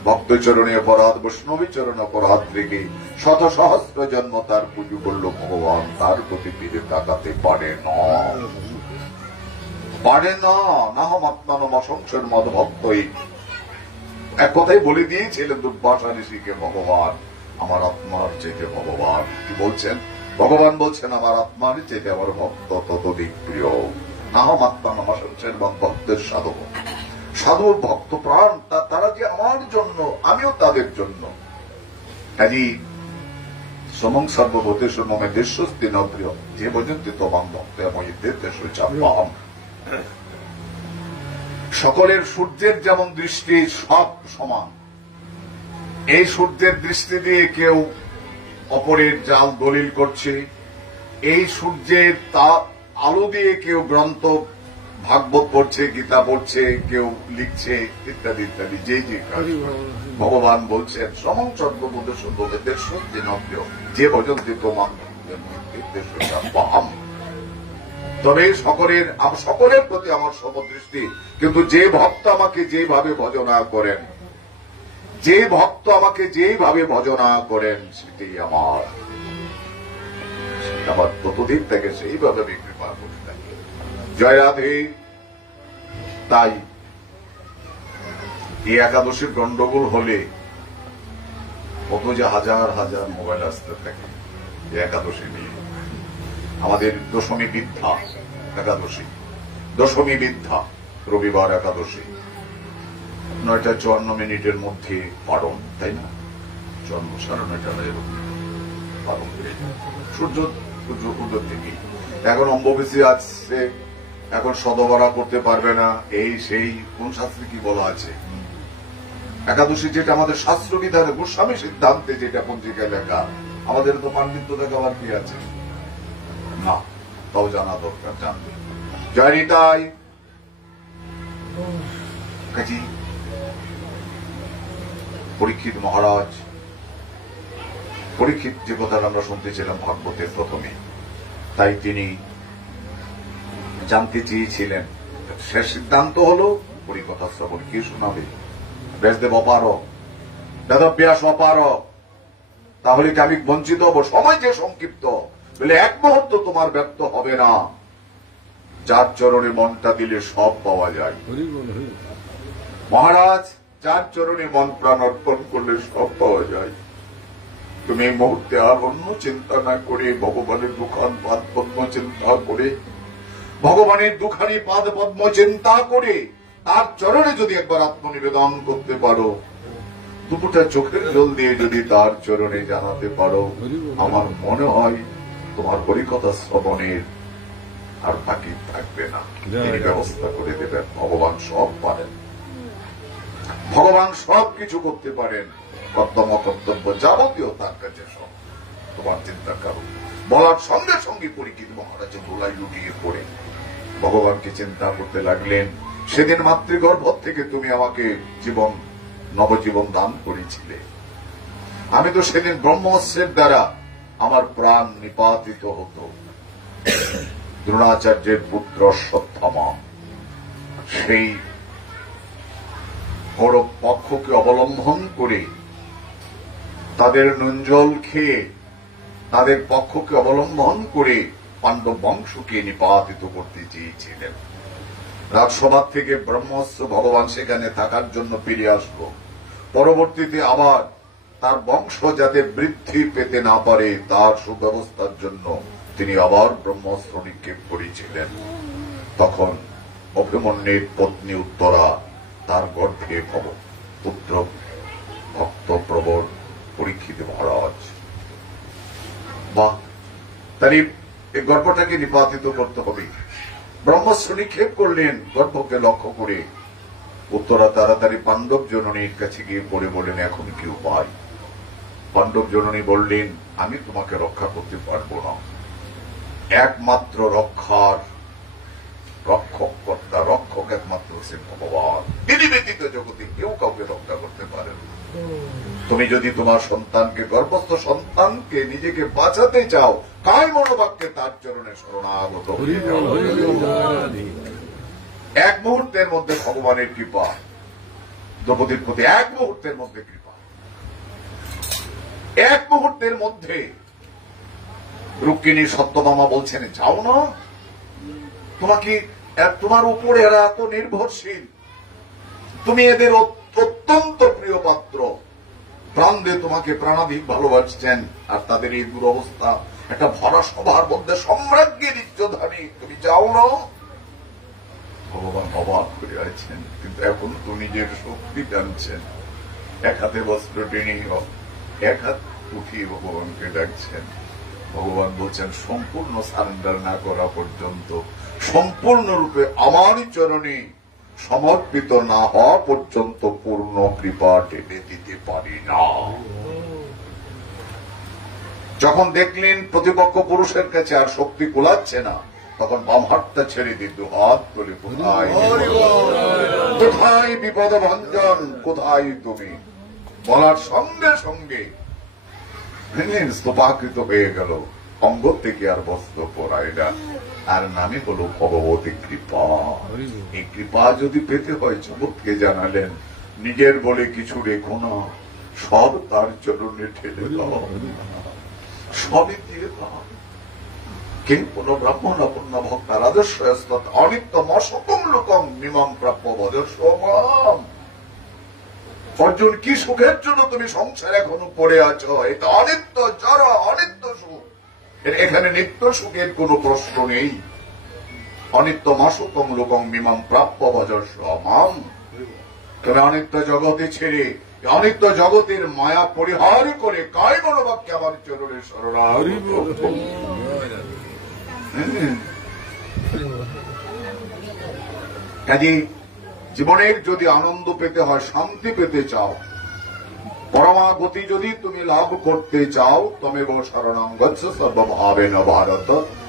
ভক্ত চরণে অপরাধ, বৈষ্ণবী চরণে অপরাধ রেখে শত সহস্র জন্ম তার পুজো করল, ভগবান তার প্রতি ফিরে তাকাতে পারে না, পারে না। না হম আত্মানম অসংখ্যের মত ভক্তই। এক কথাই বলে দিয়েছিলেন দুর্বাসা ঋষিকে, ভগবান আমার আত্মার চেয়ে ভগবান কি বলছেন? ভগবান বলছেন আমার আত্মার চেয়ে আমার ভক্ত ততোধিক প্রিয়। না হম আত্মানম অসংখ্যের মত ভক্তের সাধক, সাধু ভক্ত প্রাণ তারা যে আমার জন্য, আমিও তাদের জন্য। কাজী সমং সর্বভূতেষু মম দেশস্তি ন প্রিয় যে ভজন্তি তোমাং ভক্তময়ী দেশু চাপাম। সকলের সূর্যের যেমন দৃষ্টি সব সমান, এই সূর্যের দৃষ্টি দিয়ে কেউ অপরের জাল দলিল করছে, এই সূর্যের তা আলো দিয়ে কেউ গ্রন্থ ভাগবত পড়ছে, গীতা পড়ছে, কেউ লিখছে, ইত্যাদি ইত্যাদি যে যে কাজ। ভগবান বলছেন সমং সর্বভূতেষু মম দেশস্তি ন প্রিয় যে ভজন্তি তোমাং ভক্তময়ী দেশু চাপাম। তবে সকলের প্রতি আমার সমদৃষ্টি, কিন্তু যে ভক্ত আমাকে যেভাবে ভজনা করেন, যে ভক্ত আমাকে যেভাবে ভজনা করেন সেটাই আমার ততদিন থেকে সেইভাবে আমি কৃপা করে থাকি। জয় রাধে। তাই এই একাদশীর গন্ডগোল হলে কত যে হাজার হাজার মোবাইল আসতে থাকে একাদশী নিয়ে। আমাদের দশমী বিদ্যা একাদশী, দশমী বিদ্যা রবিবার একাদশী 9:54 মধ্যে পারণ, তাই না? 9:30 পারণ হয়ে যায় সূর্য উদয় থেকে। এখন অম্বুবাচী আসছে, এখন সদবরা করতে পারবে না, এই সেই কোন শাস্ত্রে কি বলা আছে? একাদশী যেটা আমাদের শাস্ত্র বিধানে গোস্বামী সিদ্ধান্তে যেটা পঞ্জিকায় লেখা, আমাদের তো পাণ্ডিত্য দেখাবার কি আছে? না, তাও জানা দরকার, জানবে। জয় নিতাই। কাজী পরীক্ষিত মহারাজ, পরীক্ষিত যে কথা আমরা শুনতেছিলাম ভাগবতের প্রথমে, তাই তিনি জানতে চেয়েছিলেন, শেষ সিদ্ধান্ত হল পরিকথা শ্রবণ। কে শোনাবে? ব্যাসদেব অপারক, বেদব্যাস অপারক, তাহলে কি আমি বঞ্চিত হব? সময় যে সংক্ষিপ্ত, বলে এক মুহূর্ত তোমার ব্যর্থ হবে না, যার চরণে মনটা দিলে সব পাওয়া যায়। মহারাজ, যার চরণে মন প্রাণ অর্পণ করলে সব পাওয়া যায়। তুমি এই মুহূর্তে আর অন্য চিন্তা না করে ভগবানের দুখান পাদ পদ্ম চিন্তা করে, ভগবানের দুখানি পাদ পদ্ম চিন্তা করে তার চরণে যদি একবার আত্মনিবেদন করতে পারো, দুপুরটা চোখের জল দিয়ে যদি তার চরণে জানাতে পারো, আমার মনে হয় তোমার হরিকথা শ্রবণের আর বাকি থাকবে না। তিনি ব্যবস্থা করে দেবেন। ভগবান সব পারেন, ভগবান সব কিছু করতে পারেন। কর্তব্য কর্তব্য যাবতীয় তার কাছে সব। তোমার চিন্তা করো। বলার সঙ্গে সঙ্গে পরীক্ষিত মহারাজ ধুলাই লুটিয়ে পড়ে ভগবানকে চিন্তা করতে লাগলেন। সেদিন মাতৃগর্ভ থেকে তুমি আমাকে জীবন, নবজীবন দান করেছিলে। আমি তো সেদিন ব্রহ্মস্ত্রের দ্বারা আমার প্রাণ নিপাতিত হতো। দ্রোণাচার্যের পুত্র অশ্বত্থামা সেই কৌরব পক্ষকে অবলম্বন করে, তাদের নঞ্জল খেয়ে, তাদের পক্ষকে অবলম্বন করে পাণ্ডব বংশকে নিপাতিত করতে চেয়েছিলেন। রাজসভা থেকে ব্রহ্মস্ত্র ভগবান সেখানে থাকার জন্য ফিরে আসলো। পরবর্তীতে আবার তার বংশ যাতে বৃদ্ধি পেতে না পারে তার সুব্যবস্থার জন্য তিনি আবার ব্রহ্মাস্ত্র নিক্ষেপ করেছিলেন। তখন অভিমন্যুর পত্নী উত্তরা তার গর্ভে পুত্র ভক্ত প্রবর পরীক্ষিত মহারাজ। বাহ! তাই এই গর্ভটাকে নিপাতিত করতে হবে। ব্রহ্মাস্ত্র নিক্ষেপ করলেন গর্ভকে লক্ষ্য করে। উত্তরা তাড়াতাড়ি পাণ্ডব জননীর কাছে গিয়ে পড়ে বলেন, এখন কি উপায়? পাণ্ডব জননী বললেন, আমি তোমাকে রক্ষা করতে পারবো না। একমাত্র রক্ষক একমাত্র হচ্ছেন ভগবান। তিনি ব্যতীত জগতে কেউ কাউকে রক্ষা করতে পারে না। তুমি যদি তোমার সন্তানকে, গর্ভস্থ সন্তানকে নিজেকে বাঁচাতে চাও, কায় মনোবাক্যে তার চরণে শরণাগত হয়ে যাও। এক মুহূর্তের মধ্যে ভগবানের কৃপা, দ্রৌপদীর প্রতি এক মুহূর্তের মধ্যে কৃপা, এক মুহূর্তের মধ্যে। রুক্মিণী সত্যভামা বলছেন, যাও না, তোমাকে, তোমার উপরে এরা এত নির্ভরশীল, তুমি এদের অত্যন্ত প্রিয় পাত্র, প্রাণ দিয়ে তোমাকে প্রাণাধিক ভালোবাসছেন, আর তাদের এই দুরবস্থা, একটা ভরা সভার মধ্যে সম্রাজ্ঞের ইজ্জতহানি, তুমি যাও না। ভগবান অবাক করে আছেন, কিন্তু এখন তো নিজের শক্তি জানছেন। এক হাতে বস্ত্র টেনে এক হাত উঠিয়ে ভগবানকে ডাকছেন। ভগবান বলছেন, সম্পূর্ণ সারেন্ডার না করা পর্যন্ত, সম্পূর্ণরূপে আমারই চরণে সমর্পিত না হওয়া পর্যন্ত পূর্ণ কৃপা টেনে দিতে পারি না। যখন দেখলেন প্রতিপক্ষ পুরুষের কাছে আর শক্তি কুলাচ্ছে না, তখন বাম হাতটা ছেড়ে দিয়ে দু হাত তুলে, কোথায় বিপদ ভঞ্জন, কোথায় তুমি, বলার সঙ্গে সঙ্গে স্তূপাকৃত হয়ে গেল। অঙ্গ থেকে আর বস্ত্র পরায় না, আর নামে হল ভগবতী কৃপা। এই কৃপা যদি পেতে হয়, জগৎকে জানালেন, নিজের বলে কিছু রেখো না, সব তার চরণে ঠেলে দাও, সবই দিয়ে দাও। কিং পুনঃ ব্রাহ্মণ অপূর্ণ ভক্তা রাজস্ব অনিত্যম অসকম লোকম মিমাম প্রাপ্য বদস্বমাম। অর্জুন, কি সুখের জন্য তুমি সংসার এখনো পড়ে আছো? এটা অনিত্য জড়, অনিত্য সুখ। এখানে নিত্য সুখের কোন প্রশ্ন নেই। অনিত্য মাসুকম লোকম মিমাম প্রাপ্য বদস্বমাম। তুমি অনিত্য জগতে ছেড়ে, অনিত্য জগতের মায়া পরিহার করে কায় মনোবাক্যে আমার চরণে শরণাগত। কাজে জীবনের যদি আনন্দ পেতে হয়, শান্তি পেতে চাও, পরমাগতি যদি তুমি লাভ করতে চাও, তমেব শরণং গচ্ছ সর্বভাবেন ভারত,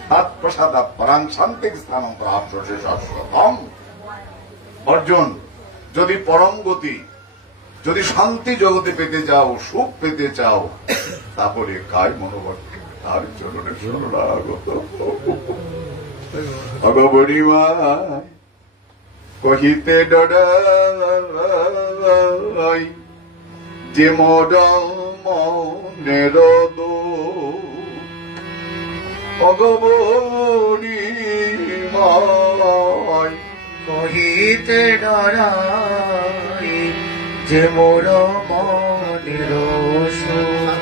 তৎপ্রসাদাৎ পরাং শান্তিং স্থানং প্রাপ্স্যসি শাশ্বতম। অর্জুন, যদি পরম গতি, যদি শান্তি জগতে পেতে চাও, সুখ পেতে চাও, তাহলে কায় মনোবাক্যে তার চরণে শরণাগত। ভগবণীমা কহিতে ডরাই, যে মোর মনের ভগবণীমা কহিতে ডরাই, যে মোর মনের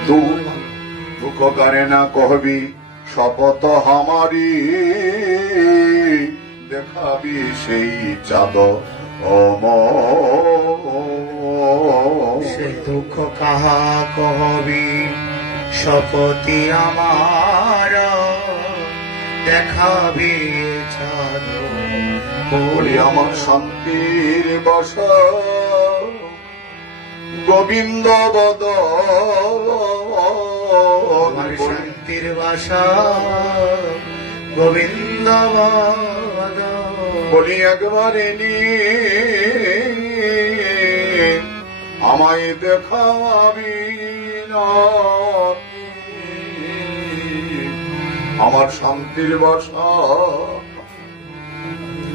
দুঃখ করে না কহবি শপথ হামারি, দেখাবি সেই চাঁদ সে দুঃখ কাহা কহবি, শপথি আমার দেখাবি চাঁদ। বলি আমার শান্তির বাসা গোবিন্দ বদ, আমার শান্তির বাসা গোবিন্দ বদ। বলি একবারে আমায় দেখাবি না, আমার শান্তির বাসা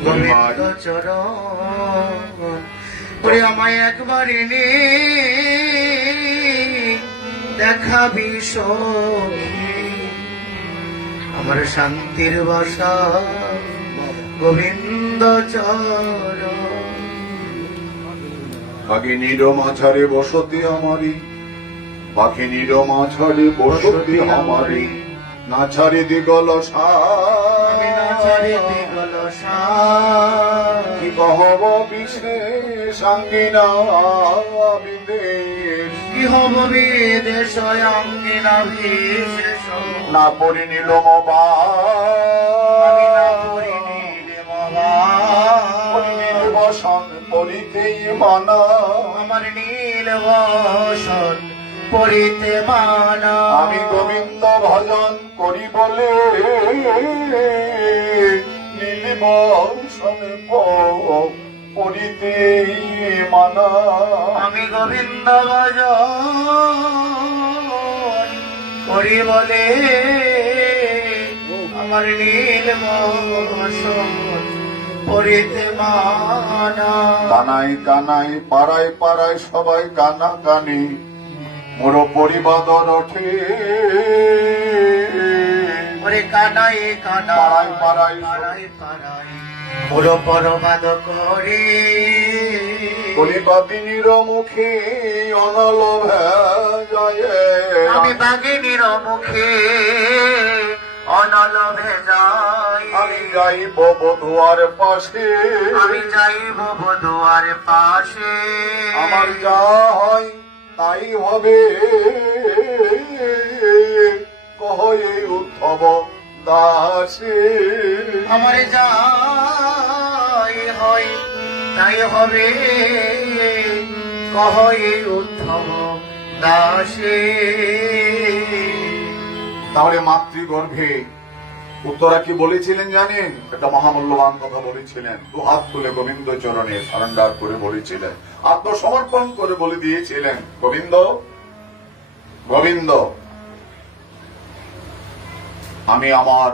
গোবিন্দ চরণ। ওরে আমায় একবারে দেখাবি সখী, আমার শান্তির বাসা গোবিন্দ চরণ। বাঘিনীর মাঝারে বসতি আমারি, পাখিনীর মাঝারে বসতি আমারি, না ছাড়ি দিগল কি কহব বিশেষ আঙ্গিনা বিদেশ, কি হব বিদেশ অঙ্গিনা বিশেষ। না পরিনীল মানা আমার নীল বসন পড়িতে মানা আমি গোবিন্দ ভজন করি বলে নীল বসনে পড়িতে মানা আমি গোবিন্দ ভজন করি বলে আমার নীল বসন পড়িতে মানা কানাই কানাই পাড়ায় পাড়ায় সবাই কানা কানি মোর পরিবাদর ওঠে ওরে কানাই কানা পাড়ায় পাড়ায় পাড়ায় পাড়ায় মোর পরবাদ করে পরিবাদিনীর মুখে অনল যায় আমি বাগিনীর মুখে অনল ভেজাই আমি যাইব বধুয়ার পাশে আমি যাইব বধুয়ার পাশে আমার যা হয় তাই হবে কহ এই উদ্ধব দাসে আমার যাই হয় তাই হবে কহ এই উদ্ধব দাসে তাহলে মাতৃগর্ভে উত্তরা কি বলেছিলেন জানেন? একটা মহামূল্যবান কথা বলেছিলেন। দু হাত তুলে গোবিন্দ চরণে সারেন্ডার করে বলেছিলেন, আত্মসমর্পণ করে বলে দিয়েছিলেন, গোবিন্দ গোবিন্দ আমি আমার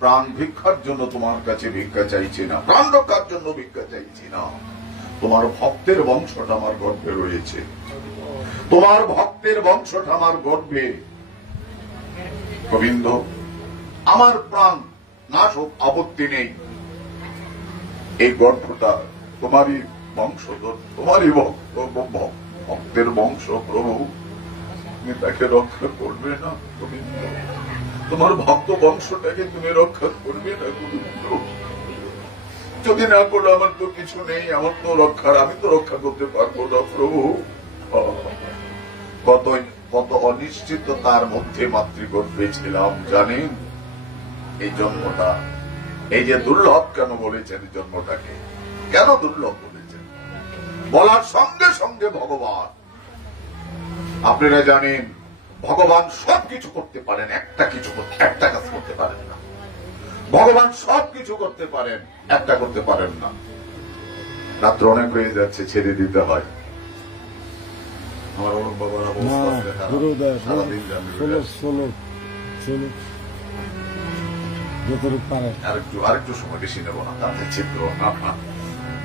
প্রাণ ভিক্ষার জন্য তোমার কাছে ভিক্ষা চাইছি না, প্রাণ রক্ষার জন্য ভিক্ষা চাইছি না। তোমার ভক্তের বংশটা আমার গর্ভে রয়েছে, তোমার ভক্তের বংশটা আমার গর্ভে। গোবিন্দ আমার প্রাণ নাশ হোক, আপত্তি নেই। এই গর্ভটা তোমারই বংশধর, তোমারই ভক্তের বংশ। প্রভু তুমি তাকে রক্ষা করবে না গোবিন্দ? তোমার ভক্ত বংশটাকে তুমি রক্ষা করবে না গোবিন্দ? যদি না করো আমার তো কিছু নেই, আমার তো রক্ষার, আমি তো রক্ষা করতে পারবো না প্রভু। কত অনিশ্চিততার মধ্যে মাতৃগর্ভে ছিলাম জানেন? এই জন্মটা, এই যে দুর্লভ কেন বলেছেন জন্মটাকে, কেন দুর্লভ বলেছেন? বলার সঙ্গে সঙ্গে ভগবান, আপনারা জানেন ভগবান সবকিছু করতে পারেন, একটা কাজ করতে পারেন না। ভগবান সবকিছু করতে পারেন, একটা করতে পারেন না। রাত্র অনেক হয়ে যাচ্ছে, ছেড়ে দিতে হয়। আমার অরুণ বাবার অবস্থা সারাদিন আরেকটু সময় বেশি নেব না, তাতে চিত্র।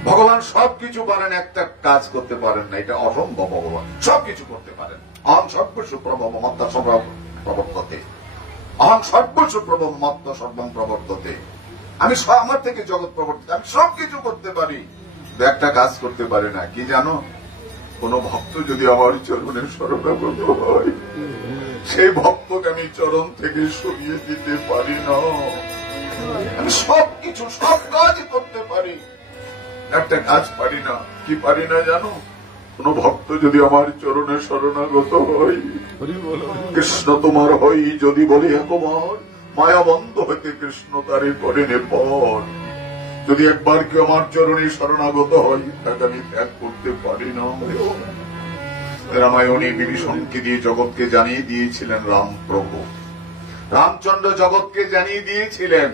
ভগবান সবকিছু পারেন, একটা কাজ করতে পারেন না, এটা অসম্ভব। ভগবান সবকিছু করতে পারেন। অহং সর্বস্ব প্রভব মত্তা সর্বং প্রবর্ততে, অহং সর্বস্ব প্রভব মত্তা সর্বং প্রবর্ততে। আমি আমার থেকে জগৎ প্রবর্তিত, আমি সবকিছু করতে পারি, একটা কাজ করতে পারি না। কি জানো? কোন ভক্ত যদি আমার চরণের শরণাগত হয়, সেই ভক্তকে আমি চরণ থেকে সরিয়ে দিতে পারি না। আমি সবকিছু, সব কাজ করতে পারি, একটা কাজ পারি না। কি পারি না জানো? কোন ভক্ত যদি আমার চরণে শরণাগত হয়, কৃষ্ণ তোমার হই যদি বলি একবার, মায়া বন্ধ হইতে কৃষ্ণ তারে করেন পর। যদি একবার কেউ আমার চরণে শরণাগত হয়, তাকে আমি ত্যাগ করতে পারি না। রামায়ণে বিভীষণকে দিয়ে জগৎকে জানিয়ে দিয়েছিলেন রাম প্রভু। রামচন্দ্র জগৎকে জানিয়ে দিয়েছিলেন।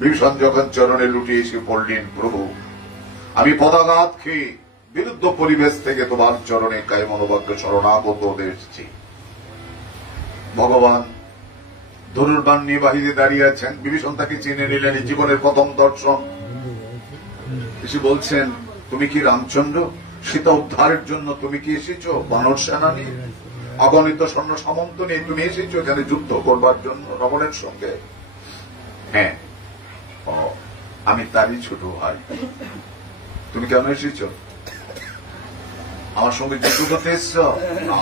বিভীষণ যখন চরণে লুটে এসে পড়লেন, প্রভু আমি পদাঘাত খেয়ে বিরুদ্ধ পরিবেশ থেকে তোমার চরণে কায় মনোবাক্য শরণাগত হতে এসেছি। ভগবান ধনুর্বাণ নিয়ে বাহিরে দাঁড়িয়ে আছেন। বিভীষণ তাকে চিনে নিলেন, জীবনের প্রথম দর্শন। এসে বলছেন, তুমি কি রামচন্দ্র? সীতা উদ্ধারের জন্য তুমি কি এসেছো? বানর সেনা নিয়ে, অগণিত সৈন্য সামন্ত নিয়ে তুমি এসেছো এখানে যুদ্ধ করবার জন্য রাবণের সঙ্গে? হ্যাঁ, আমি তারই ছোট ভাই। তুমি কেন এসেছ? আমার সঙ্গে যুদ্ধ করতে এসছ? না।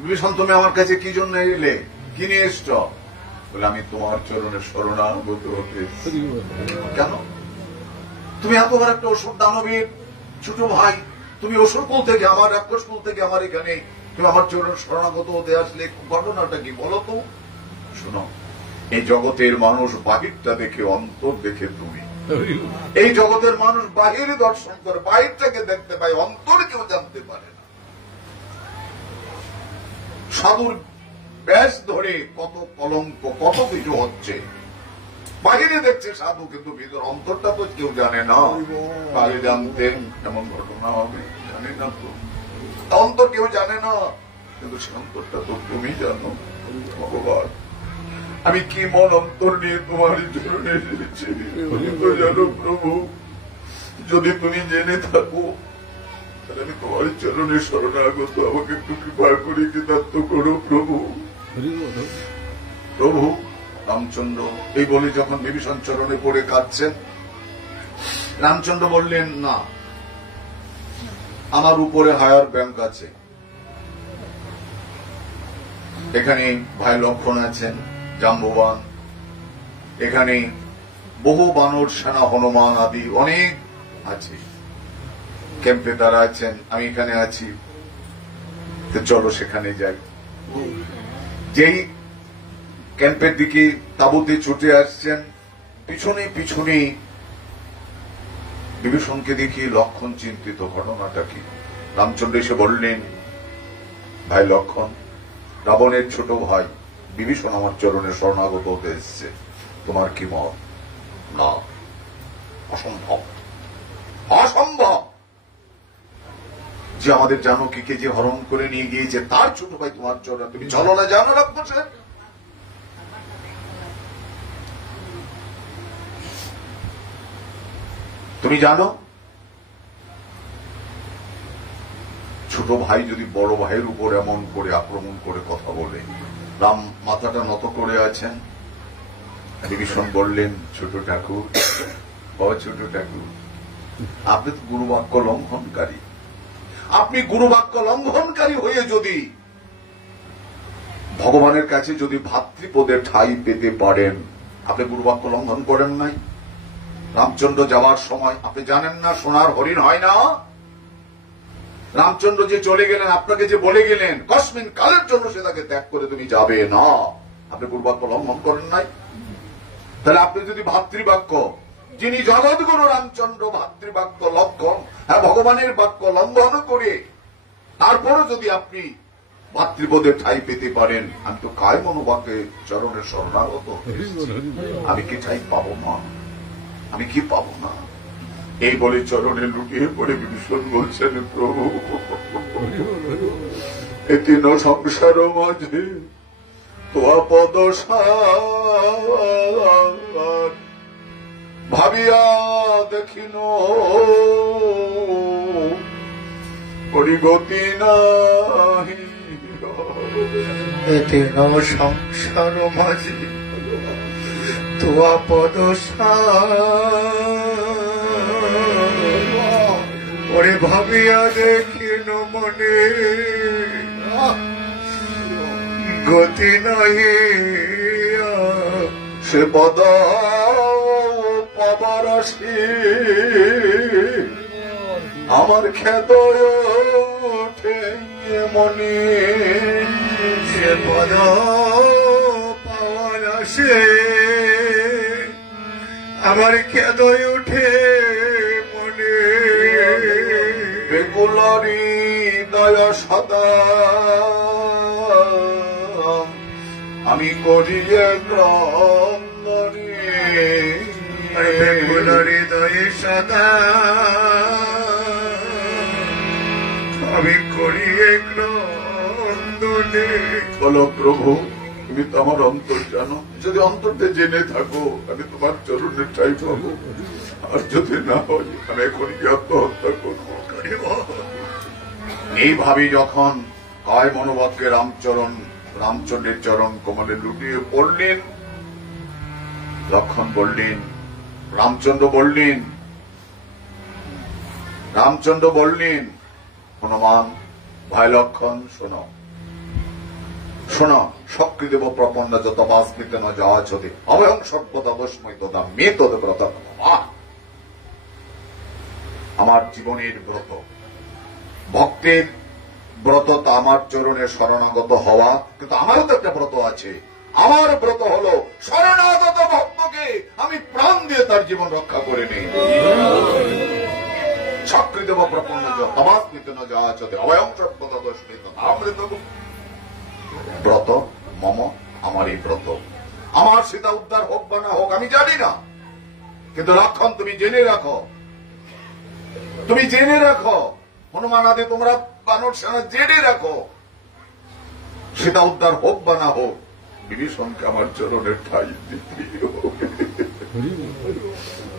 বিভীষণ তুমি আমার কাছে কি জন্য এলে? কি নিয়ে এসছ? বলে আমি তোমার চরণের শরণাগত হতে এসেছি। কেন? তুমি এতবার একটা অসুর দানবীর ছোট ভাই, তুমি অসুর কুল থেকে, আমার রাক্ষস কুল থেকে আমার এখানে তুমি আমার চরণের শরণাগত হতে আসলে ঘটনাটা কি বলো তো? শোনো, এই জগতের মানুষ বাহিরটা দেখে, অন্তর দেখে তুমি। এই জগতের মানুষ বাহিরে দর্শন করে, বাহিরটাকে দেখতে পায়, অন্তর কেউ জানতে পারে না। সাধুর ব্যাস ধরে কত কলঙ্ক, কত কিছু হচ্ছে, বাহিরে দেখছে সাধু, কিন্তু ভিতর অন্তরটা তো কেউ জানে না। কালে জানতেন এমন ঘটনা হবে, জানি না তো, অন্তর কেউ জানে না, কিন্তু সে অন্তরটা তো তুমি জানো। ভগবান, আমি কি মন অন্তর নিয়ে তোমার চরণে এসেছি তুমি তো জানো প্রভু। যদি তুমি জেনে থাকো তাহলে আমি তোমার চরণে শরণাগত, আমাকে একটু কৃপা করে কৃতার্থ করো প্রভু। প্রভু রামচন্দ্র এই বলে যখন বিভীষণ চরণে পড়ে কাঁদছেন, রামচন্দ্র বললেন, না, আমার উপরে হায়ার ব্যাংক আছে, এখানে ভাই লক্ষণ আছেন, জাম্ববান, এখানে বহু বানর সেনা, হনুমান আদি অনেক আছে, ক্যাম্পে তারা আছেন, আমি এখানে আছি, তো চলো সেখানে যাই। যেই ক্যাম্পের দিকে তাঁবুতে ছুটে আসছেন, পিছনে পিছনে বিভীষণকে দেখি লক্ষণ চিন্তিত, ঘটনাটা কি? রামচন্দ্র এসে বললেন, ভাই লক্ষণ, রাবণের ছোট ভাই বিভীষণ আমার চরণে শরণাগত হতে এসছে, তোমার কি মত? না, অসম্ভব, অসম্ভব। যে আমাদের জানকীকে যে হরণ করে নিয়ে গিয়েছে, তার ছোট ভাই তোমার চরণে, তুমি চলো না, জানো রাক্ষসে? তুমি জানো ছোট ভাই যদি বড় ভাইয়ের উপর এমন করে আক্রমণ করে কথা বলে? রাম মাথাটা নত করে আছেন। বিভীষণ বললেন, ছোট ঠাকুর, ছোট ঠাকুর, আপনি তো গুরুবাক্য লঙ্ঘনকারী। আপনি গুরুবাক্য লঙ্ঘনকারী হয়ে যদি ভগবানের কাছে যদি ভাতৃপদে ঠাঁই পেতে পারেন, আপনি গুরুবাক্য লঙ্ঘন করেন নাই? রামচন্দ্র যাওয়ার সময় আপনি জানেন না সোনার হরিণ হয় না? রামচন্দ্র যে চলে গেলেন, আপনাকে যে বলে গেলেন কসমিন কালের জন্য সে তাকে ত্যাগ করে তুমি যাবে না, আপনি গুরুবাক্য লঙ্ঘন করেন নাই? তাহলে আপনি যদি ভাতৃবাক্য, যিনি জগৎগুরু রামচন্দ্র ভাতৃবাক্য লঙ্ঘন, হ্যাঁ ভগবানের বাক্য লঙ্ঘন করে তারপরে যদি আপনি ভাতৃপদের ঠাঁই পেতে পারেন, আমি তো কায় মনোবাক্যে চরণের শরণাগত, আমি কি ঠাঁই পাবো না? আমি কি পাবো না? এই বলে চরণে লুটিয়ে পড়ে বিভীষণ বলছেন, প্রভু এ তিন সংসার মাঝে তোয়া পদ ভাবিয়া দেখিন পরিগতি নাহি, এ তিন সংসার মাঝে তোয়া পদ ওরে ভাবিয়া দেখিন মনে গতি নাহি, সে পদ পাবার আসি আমার খ্যাত ওঠে মনে, সে পদ পাওয়ার আসে আমার খ্যাত উঠে মনে, বেগুলারি দয়া সদা আমি করিয়ে ক্রন্দনে, বেগুলারি দয়া সদা আমি করিয়ে ক্রন্দনে। বলো প্রভু, তুমি তো আমার অন্তর জানো, যদি অন্তরতে জেনে থাকো আমি তোমার চরণে ঠাঁই পাবো, আর যদি না হয় আমি এখন আত্মহত্যা করবো। এইভাবে যখন কায় মনোবাক্যে রামচন্দ্রের চরণ কমলে লুটিয়ে পড়লেন, লক্ষণ বললেন, রামচন্দ্র বললেন, হনুমান, ভাই লক্ষণ, শোনো শোনো, সক্রিদেব প্রপন্ন যত বাস্মিত ন যাওয়া যদি অভয়ং সর্বদা দোষময় তদা মে তদ ব্রত। আমার জীবনের ব্রত, ভক্তের ব্রত তো আমার চরণে শরণাগত হওয়া, কিন্তু আমারও তো একটা ব্রত আছে। আমার ব্রত হল শরণাগত ভক্তকে আমি প্রাণ দিয়ে তার জীবন রক্ষা করে নিই। সকৃদেব প্রপন্ন তমাস্মিত ন যাচতে অবয়ং সর্বদা দর্শিত আমৃত ব্রত মম, আমার এই ব্রত, আমার সীতা উদ্ধার হোক বা না হোক আমি জানি না, কিন্তু লক্ষণ তুমি জেনে রাখো, তুমি জেনে রাখো, হনুমান আদি তোমরা বানর সেনা জেনে রাখো, সীতা উদ্ধার হোক বা না হোক বিভীষণকে আমার চরণের ঠাই দিতে হবে।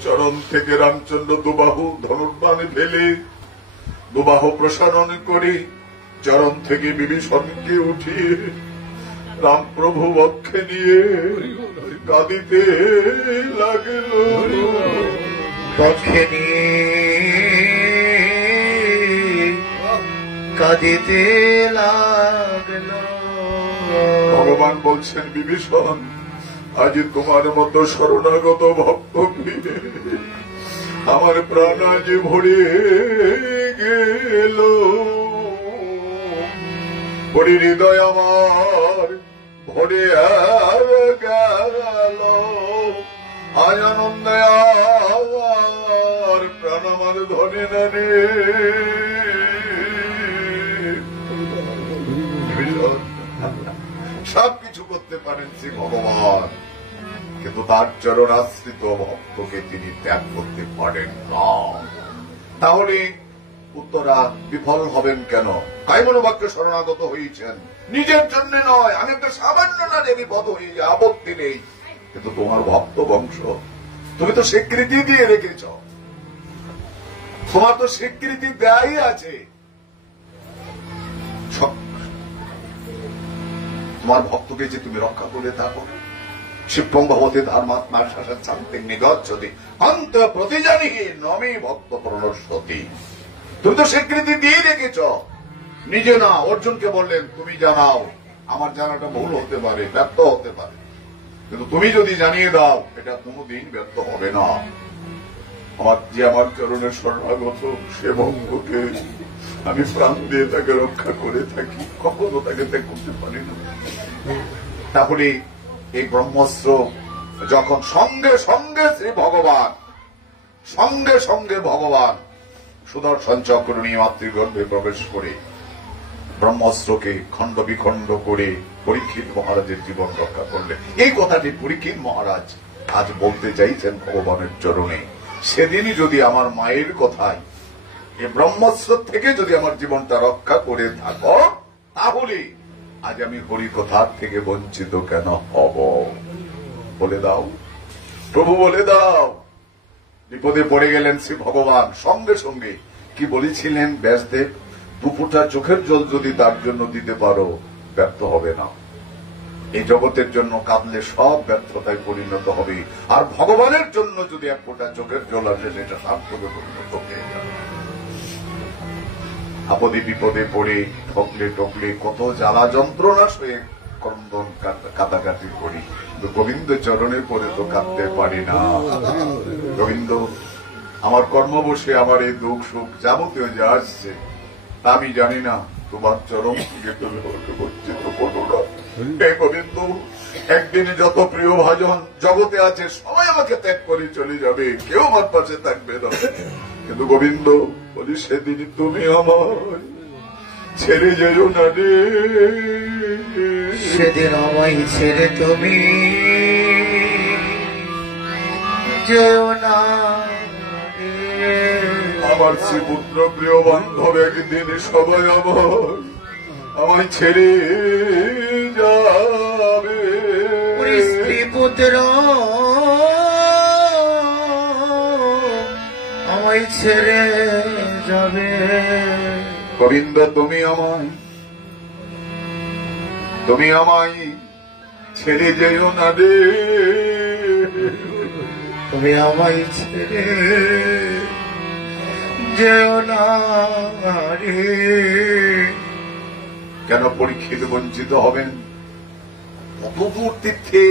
চরণ থেকে রামচন্দ্র দুবাহু ধনুর্বাণে ফেলে দুবাহু প্রসারণ করে চরণ থেকে বিভীষণকে উঠিয়ে রামপ্রভু বক্ষে নিয়ে কাঁদিতে লাগল। বক্ষে নিয়ে কাঁদিতে লাগল। ভগবান বলছেন, বিভীষণ, আজ তোমার মতো শরণাগত ভক্তকে আমার প্রাণ আজ ভরে গেল, ভরে হৃদয় আমার ভরে গেল, আজ আনন্দে আর প্রাণ আমার ধরে না রে। সবকিছু করতে পারেন শ্রী ভগবান, কিন্তু তার চরণাশ্রিত ভক্তকে তিনি ত্যাগ করতে পারেন না। তাহলে উত্তরা বিফল হবেন কেন? কায়মনোবাক্যে শরণাগত হয়েছেন, নিজের জন্য নয়। আমি একটা সামান্য নারী বিপদ হয়ে যায়, আপত্তি নেই, কিন্তু তোমার ভক্ত বংশ তুমি তো স্বীকৃতি দিয়ে রেখেছ, তোমার তো স্বীকৃতি দেয়াই আছে। তোমার ভক্তকে যে তুমি রক্ষা করে থাকো, শিবং ভবতে ধর্মাত্মার শাসন শান্তি নিগচ্ছতি অন্ত প্রতিজানি নমে ভক্ত প্রণশ্যতি। তুমি তো স্বীকৃতি দিয়ে রেখেছ, নিজে না অর্জুনকে বললেন তুমি জানাও, আমার জানাটা ভুল হতে পারে, ব্যর্থ হতে পারে, কিন্তু তুমি যদি জানিয়ে দাও এটা কোনোদিন ব্যর্থ হবে না। আমার যে আমার চরণের শরণাগত সে ভক্তকে আমি প্রাণ দিয়ে তাকে রক্ষা করে থাকি, কখনো তাকে ত্যাগ করতে পারি না। তাহলে এই ব্রহ্মাস্ত্র যখন সঙ্গে সঙ্গে শ্রী ভগবান, সঙ্গে সঙ্গে ভগবান সুদর্শন চক্র নিয়ে মাতৃগর্ভে প্রবেশ করে ব্রহ্মাস্ত্রকে খণ্ড বিখণ্ড করে পরীক্ষিত মহারাজের জীবন রক্ষা করলেন। এই কথাটি পরীক্ষিত মহারাজ আজ বলতে চাইছেন ভগবানের চরণে। সেদিনই যদি আমার মায়ের কথায় এই ব্রহ্মাস্ত্র থেকে যদি আমার জীবনটা রক্ষা করে থাকো, তাহলে আজ আমি হরি কথার থেকে বঞ্চিত কেন হব? বলে দাও প্রভু, বলে দাও। বিপদে পড়ে গেলেন শ্রী ভগবান, সঙ্গে সঙ্গে কি বলেছিলেন ব্যাসদেব, দুপুরটা চোখের জল যদি তার জন্য দিতে পারো ব্যর্থ হবে না। এই জগতের জন্য কাঁদলে সব ব্যর্থতায় পরিণত হবে, আর ভগবানের জন্য যদি এক ফোঁটা চোখের জল আসে সেটা সার্থকে পরিণত হয়ে যাবে। আপদে বিপদে পড়ে ঠকলে টকলে কত জ্বালা যন্ত্রণা সয়ে ক্রন্দন কাটাকাটি করি, গোবিন্দ চরণে পড়ে তো কাঁদতে পারি না। গোবিন্দ, আমার কর্মবশে আমার এই দুঃখ সুখ যাবতীয় যা আসছে আমি জানি না, তোমার চরণ থেকে তুমি বঞ্চিত করো না। হে গোবিন্দ, একদিনে যত প্রিয় ভাজন জগতে আছে সবাই আমাকে ত্যাগ করে চলে যাবে, কেউ আমার পাশে থাকবে না, কিন্তু গোবিন্দ বলি সেদিন তুমি আমার ছেড়ে যেও না রে। সেদিন আমায় ছেড়ে তুমি যেও না রে। আমার শ্রীপুত্র প্রিয় বান্ধব একদিন সবাই আমায় ছেড়ে যাবে। স্ত্রী পুত্র আমায় ছেড়ে যাবে। গোবিন্দ, তুমি আমায় ছেড়ে যেও না রে। তুমি আমায় ছেড়ে যেও না রে। কেন পরীক্ষিত বঞ্চিত হবেন? কত দূর তীর্থে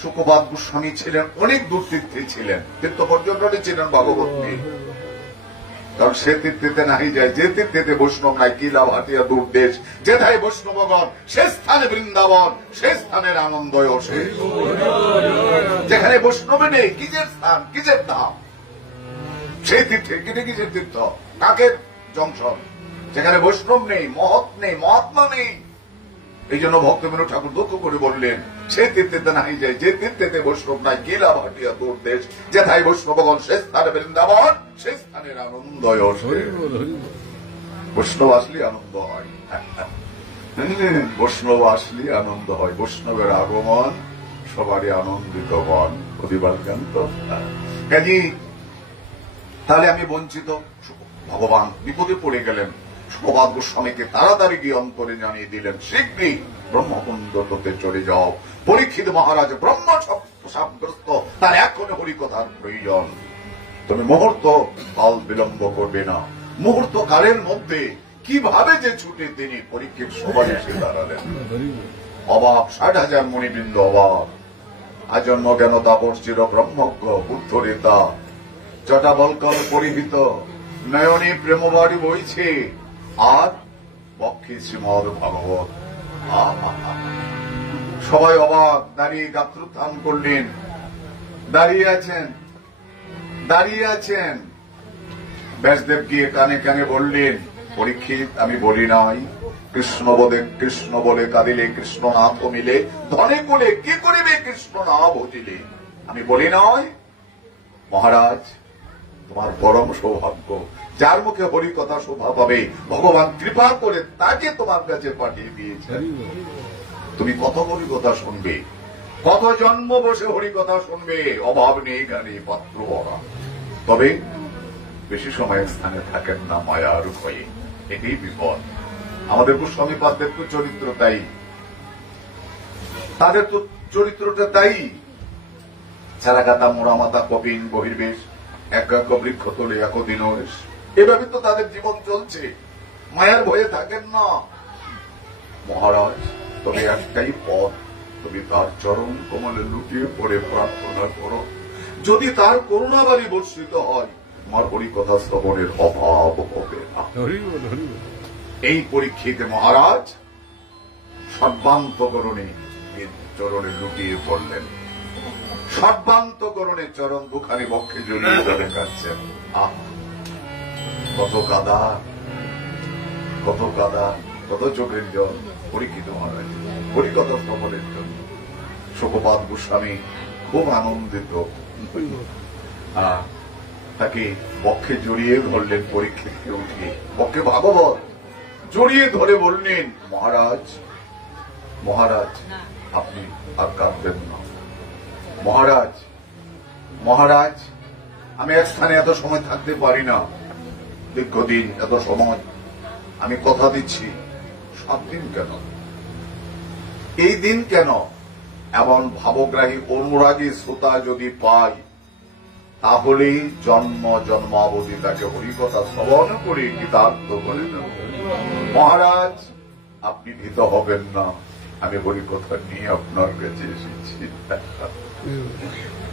শুকবাদ গোস্বামী ছিলেন, অনেক দূর তীর্থে ছিলেন, তীর্থ পর্যটনে ছিলেন ভাগবত নিয়ে। কারণ সে তীর্থেতে নাহি যায় যে তীর্থেতে বৈষ্ণব নাই, কি লাভ হাতিয়া দূর দেশ, যেথায় বৈষ্ণবগণ সে স্থানে বৃন্দাবন, সে স্থানের আনন্দ অসে। যেখানে বৈষ্ণবে নেই কিসের স্থান, কিসের ধাম, সেই তীর্থে কিসের তীর্থ, কাকের জংশন। যেখানে বৈষ্ণব নেই, মহৎ নেই, মহাত্মা নেই। এই জন্য ভক্তবিনোদ ঠাকুর দুঃখ করে বললেন, সে তীর্থেতে নাহি যায় যে তীর্থেতে বৈষ্ণব নাই, কি লাভ হাটিয়া দূর দেশ, যেথায় বৈষ্ণবগণ সে স্থানে বৃন্দাবন, সে স্থানের আনন্দ অসে। বৈষ্ণব আসলে আনন্দ হয়, বৈষ্ণব আসলে আনন্দ হয়। বৈষ্ণবের আগমন সবারই আনন্দিত মন অধিবালকান্ত। কাজী তাহলে আমি বঞ্চিত, ভগবান বিপদে পড়ে গেলেন। সুখপাদ গোস্বামীকে তাড়াতাড়ি গিয়ে অন্তরে জানিয়ে দিলেন, শীঘ্রই ব্রহ্মকুণ্ডতে চলে যাও। পরীক্ষিত মহারাজ ব্রহ্মসাপগ্রস্ত, তার এখন হরিকথার প্রয়োজন। তুমি মুহূর্ত কাল বিলম্ব করবে না। মুহূর্ত কালের মধ্যে কিভাবে যে ছুটে তিনি পরীক্ষিত সবাই এসে দাঁড়ালেন। অবাক 60,000 মুনিবৃন্দ অবাক। আজন্ম জ্ঞান তাপস চির ব্রহ্মজ্ঞ বুদ্ধ রেতা, জটাবলকল পরিহিত, নয়নে প্রেমবাড়ি বইছে, আর পক্ষে শ্রীমদ ভাগবত। সবাই অবাক, দাঁড়িয়ে গাত্রোত্থান করলেন। দাঁড়িয়ে আছেন, দাঁড়িয়ে আছেন। ব্যাসদেব গিয়ে কানে কানে বললেন, পরীক্ষিত আমি বলি নাই, কৃষ্ণ বলে কাঁদিলে কৃষ্ণ নাথ মিলে, ধনে কুলে কি করিবে কৃষ্ণ না বুঝিলে। আমি বলি নয় মহারাজ, তোমার পরম সৌভাগ্য, যার মুখে হরি কথা শোভা পাবে ভগবান কৃপা করে তাকে তোমার কাছে পাঠিয়ে দিয়েছেন। তুমি কত হরি কথা শুনবে, কত জন্ম বসে হরি কথা শুনবে, অভাব নেই গানে পাত্র ভরা। তবে বেশি সময় স্থানে থাকেন না মায়ার ভয়ে, এটাই বিপদ। আমাদের গোস্বামী পাদদের তো চরিত্র তাই, তাদের তো চরিত্রটা তাই। চারাগাতা মোড়ামাতা কপিন বহির্বেশ, এক বৃক্ষ তোলে একদিন এভাবে তো তাদের জীবন চলছে, মায়ার ভয়ে থাকেন না মহারাজ। তবে একটাই পথ, তুমি তার চরণ কমলে লুটিয়ে পড়ে প্রার্থনা করো। যদি তার করুণাবাড়ি বর্ষিত হয়, আমার হরিকথা শ্রবণের অভাব হবে না। এই পরীক্ষিতে মহারাজ সর্বান্তকরণে চরণে লুটিয়ে পড়লেন। সর্বান্তকরণে চরণ দুখানি বক্ষে জড়িয়ে ধরে কাঁদছেন। কত কাদা, কত কাদা, কত চোখের জল পরীক্ষিত মহারাজ হরিকথা শ্রবণের জন্য। সুখপাদ গোস্বামী খুব আনন্দিত, তাকে বক্ষে জড়িয়ে ধরলেন। পরীক্ষিতকে উঠিয়ে বক্ষে ভাগবত জড়িয়ে ধরে বললেন, মহারাজ মহারাজ আপনি আর কাঁদবেন না। মহারাজ মহারাজ আমি এক স্থানে এত সময় থাকতে পারি না, দীর্ঘদিন এত সময়। আমি কথা দিচ্ছি 7 দিন কেন, এই দিন কেন, এমন ভাবগ্রাহী অনুরাগী শ্রোতা যদি পাই, তাহলেই জন্ম জন্মাবধি তাকে হরিকথা শ্রবণ করে কৃতার্থ করে দেব। মহারাজ আপনি ভীত হবেন না, আমি হরিকথা নিয়ে আপনার কাছে এসেছি।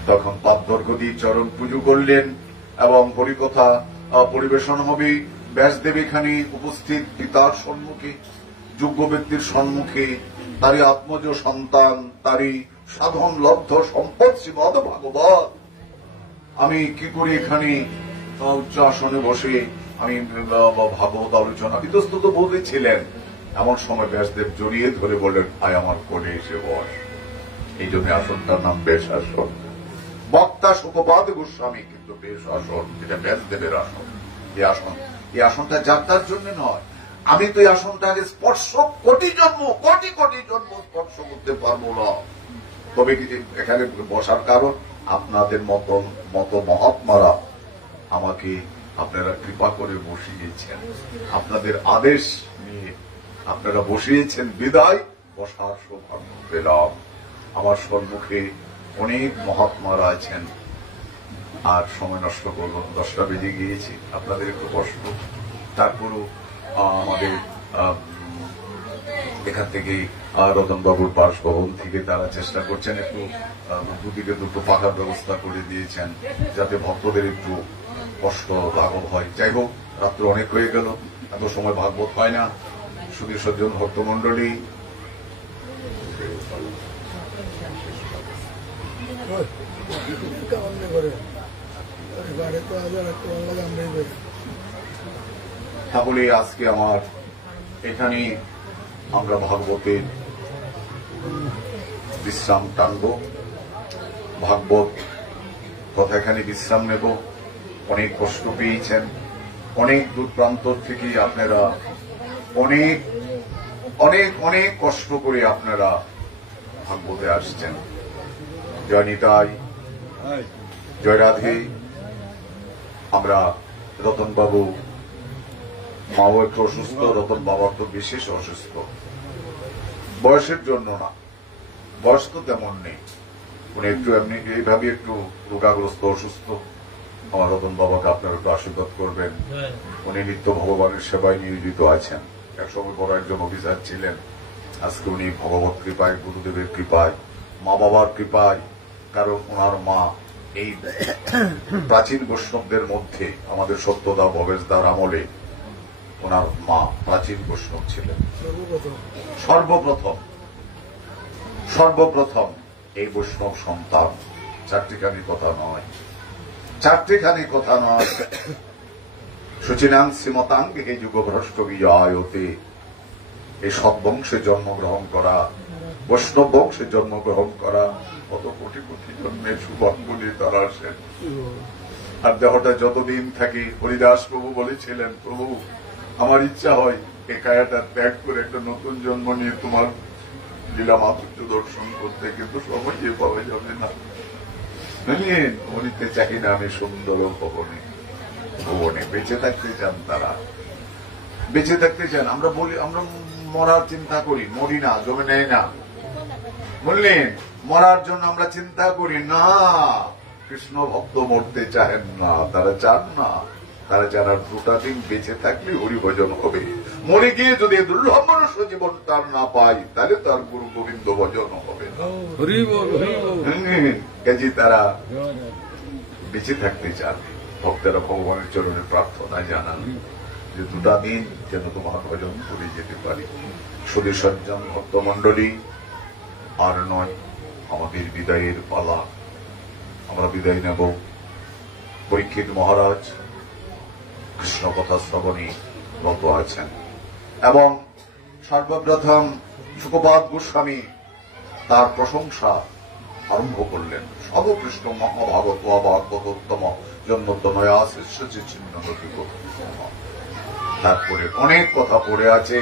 তখন পাদ্যর্ঘ্য চরণ পুজো করলেন এবং হরিকথা পরিবেশন হবে। ব্যাসদেব এখানে উপস্থিত, পিতার সম্মুখে, যোগ্য ব্যক্তির সম্মুখে, তারই আত্মজ সন্তান, তারই সাধন লব্ধ সম্পদ শ্রীমদ ভাগবত। আমি কি করি এখানে উচ্চ আসনে বসে আমি ভাগবত আলোচনা, ইতস্তত বলেছিলেন। এমন সময় ব্যাসদেব জড়িয়ে ধরে বললেন, আয় আমার কোলে এসে বস। এই জন্য আসনটার নাম বেশ আসন। বক্তা সুখপাদ গোস্বামী, কিন্তু বেশ আসন, এটা ব্যাসদেবের আসন। এই আসনটা যাত্রার জন্য নয়। আমি তো এই আসনটাকে স্পর্শ কোটি জন্ম স্পর্শ করতে পারবো না। তবে কি এখানে বসার কারণ, আপনাদের মতো মহাত্মারা আমাকে আপনারা কৃপা করে বসিয়েছেন, আপনাদের আদেশ নিয়ে আপনারা বসিয়েছেন, বিদায় বসার সৌভাগ্য পেলাম। আমার সম্মুখে অনেক মহাত্মারা আছেন। আর সময় নষ্ট করব, 10টা বেজে গিয়েছে, আপনাদের একটু কষ্ট। তারপরও আমাদের এখান থেকে রতন বাবুর বাসভবন থেকে তারা চেষ্টা করছেন একটু দুদিকে দুটো পাকার ব্যবস্থা করে দিয়েছেন যাতে ভক্তদের একটু কষ্ট লাঘব হয়। যাই হোক, রাত্র অনেক হয়ে গেল, এত সময় ভাগবত হয় না। সুধীর সজ্জন ভক্তমন্ডলী, তাহলে আজকে আমার এখানে আমরা ভাগবতের বিশ্রাম টানব, ভাগবত কথা এখানে বিশ্রাম নেব। অনেক কষ্ট পেয়েছেন, অনেক দূর প্রান্ত থেকে আপনারা অনেক অনেক অনেক কষ্ট করে আপনারা ভাগবতে আসছেন। জয় নিতাই, জয় রাধে। আমরা রতন বাবু, মাও একটু অসুস্থ, রতন বাবা তো বিশেষ অসুস্থ, বয়সের জন্য না, বয়স তো তেমন নেই, উনি একটু এমনি এইভাবে একটু রোগাগ্রস্ত অসুস্থ। আমার রতন বাবাকে আপনারা একটু আশীর্বাদ করবেন। উনি নিত্য ভগবানের সেবায় নিয়োজিত আছেন, একসময় বড় একজন অফিসার ছিলেন। আজকে উনি ভগবত কৃপায়, গুরুদেবের কৃপায়, মা বাবার কৃপায়, কারণ ওনার মা এই প্রাচীন বৈষ্ণবদের মধ্যে আমাদের সত্যদা ভবেশদার আমলে ওনার মা প্রাচীন বৈষ্ণব ছিলেন। সর্বপ্রথম এই বৈষ্ণব সন্তান। চারটিখানি কথা নয়, চারটিখানি কথা নয়। সুচিনাং শ্রীমতাঙ্গে হে যুগভ্রষ্ট বিজয়তে, এই সৎবংশে জন্মগ্রহণ করা, বৈষ্ণব বংশে জন্মগ্রহণ করা, কত কোটি কোটি জন্মের সুবঙ্গুলি তারা আসেন। আর দেহটা যতদিন থাকি, হরিদাস প্রভু বলেছিলেন, প্রভু আমার ইচ্ছা হয় এই কায়াটা ত্যাগ করে একটা নতুন জন্ম নিয়ে তোমার লীলা মাধুর্য দর্শন করতে, কিন্তু সময় পাওয়া যাবে না। মরিতে চাই না আমি সুন্দর ভবনে, ভুবনে বেঁচে থাকতে চান তারা, বেঁচে থাকতে চান। আমরা বলি আমরা মরার চিন্তা করি, মরি না, জমে নেয় না, বললেন মরার জন্য আমরা চিন্তা করি না। কৃষ্ণ ভক্ত মরতে চাহেন না, তারা চান না, তারা যারা দুটা দিন বেঁচে থাকলে হরিভজন হবে। মরে গিয়ে যদি দুর্লভ মনুষ্য জীবন তার না পাই, তাহলে তার গুরু গোবিন্দ ভজন হবে। কাজে তারা বেঁচে থাকতে চান। ভক্তেরা ভগবানের চরণে প্রার্থনা জানান যে দুটা দিন যেন তোমার ভজন করে যেতে পারি। সুধী সজ্জন ভক্তমন্ডলী, আর নয়, আমাদের বিদায়ের পালা। আমরা বিদায় নেব। পরীক্ষিত মহারাজ কৃষ্ণ কথা শ্রবণে রত আছেন এবং সর্বপ্রথম শুকপাদ গোস্বামী তার প্রশংসা আরম্ভ করলেন। সর্বকৃষ্ণ মহাভাগবত ভাগবতোত্তম জন্মতনয়া শিষ্য চিহ্ন। তারপরে অনেক কথা পড়ে আছে।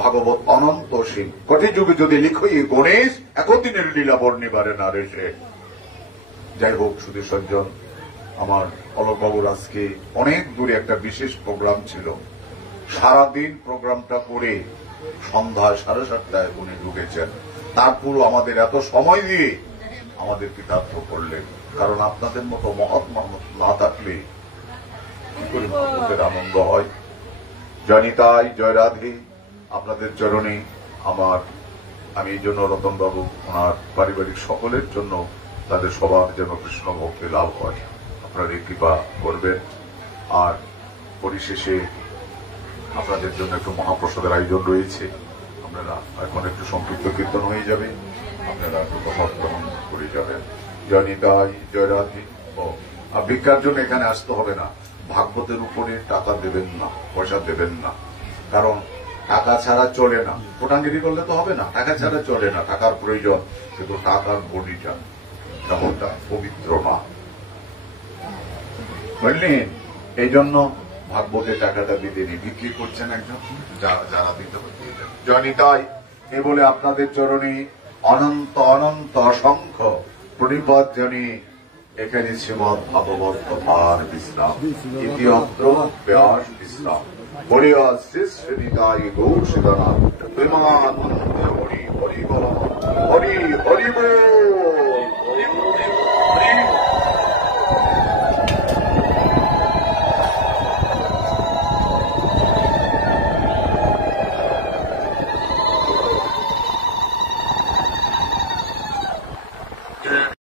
ভাগবত অনন্ত সিং, কটি যুগে যদি লিখই গণেশ, একদিনের লীলা বর্ণিবারে না রেসে। যাই হোক, শুধু সজ্জন, আমার অলকবাবুর আজকে অনেক দূরে একটা বিশেষ প্রোগ্রাম ছিল। সারাদিন প্রোগ্রামটা করে সন্ধ্যা 7:30টায় উনি ঢুকেছেন। তারপরও আমাদের এত সময় দিয়ে আমাদের কৃতার্থ করলেন। কারণ আপনাদের মতো মহাত্মা না থাকলে কি করে ভাগবতের আনন্দ হয়। জয়নিতাই, জয় রাধে। আপনাদের চরণে আমি এই জন্য রতন বাবু, ওনার পারিবারিক সকলের জন্য, তাদের সবার যেন কৃষ্ণ ভক্তি লাভ হয়, আপনারা কৃপা করবেন। আর পরিশেষে আপনাদের জন্য একটু মহাপ্রসাদের আয়োজন রয়েছে। আপনারা এখন একটু সংক্ষিপ্ত কীর্তন হয়ে যাবে, আপনারা একটু প্রসাদ গ্রহণ করে যাবেন। জয় নিতাই, জয় রাধে। আর ভিক্ষার জন্য এখানে আসতে হবে না। ভাগবতের উপরে টাকা দেবেন না, পয়সা দেবেন না, কারণ টাকা ছাড়া চলে না। কোটাঙ্গিরি করলে তো হবে না, টাকা ছাড়া চলে না। টাকার প্রয়োজন, কিন্তু টাকার বডিটা তেমনটা পবিত্র না, বুঝলেন? এই জন্য ভাগবতের টাকাটা দিতে নি, বিক্রি করছেন একজন, যারা দিতে হচ্ছে। জয়নিতাই, এ বলে আপনাদের চরণে অনন্ত অনন্ত অসংখ্য প্রণিপাত জানিয়ে এখানে শ্রীমদ ভাগবত কথার বিশ্রাম। ইতিহাত্র ব্যাস বিশ্রাম। বলিয়া শ্রী শ্রী নিতাই গৌর শিবনাথ প্রেমানন্দ হরি হরি বল।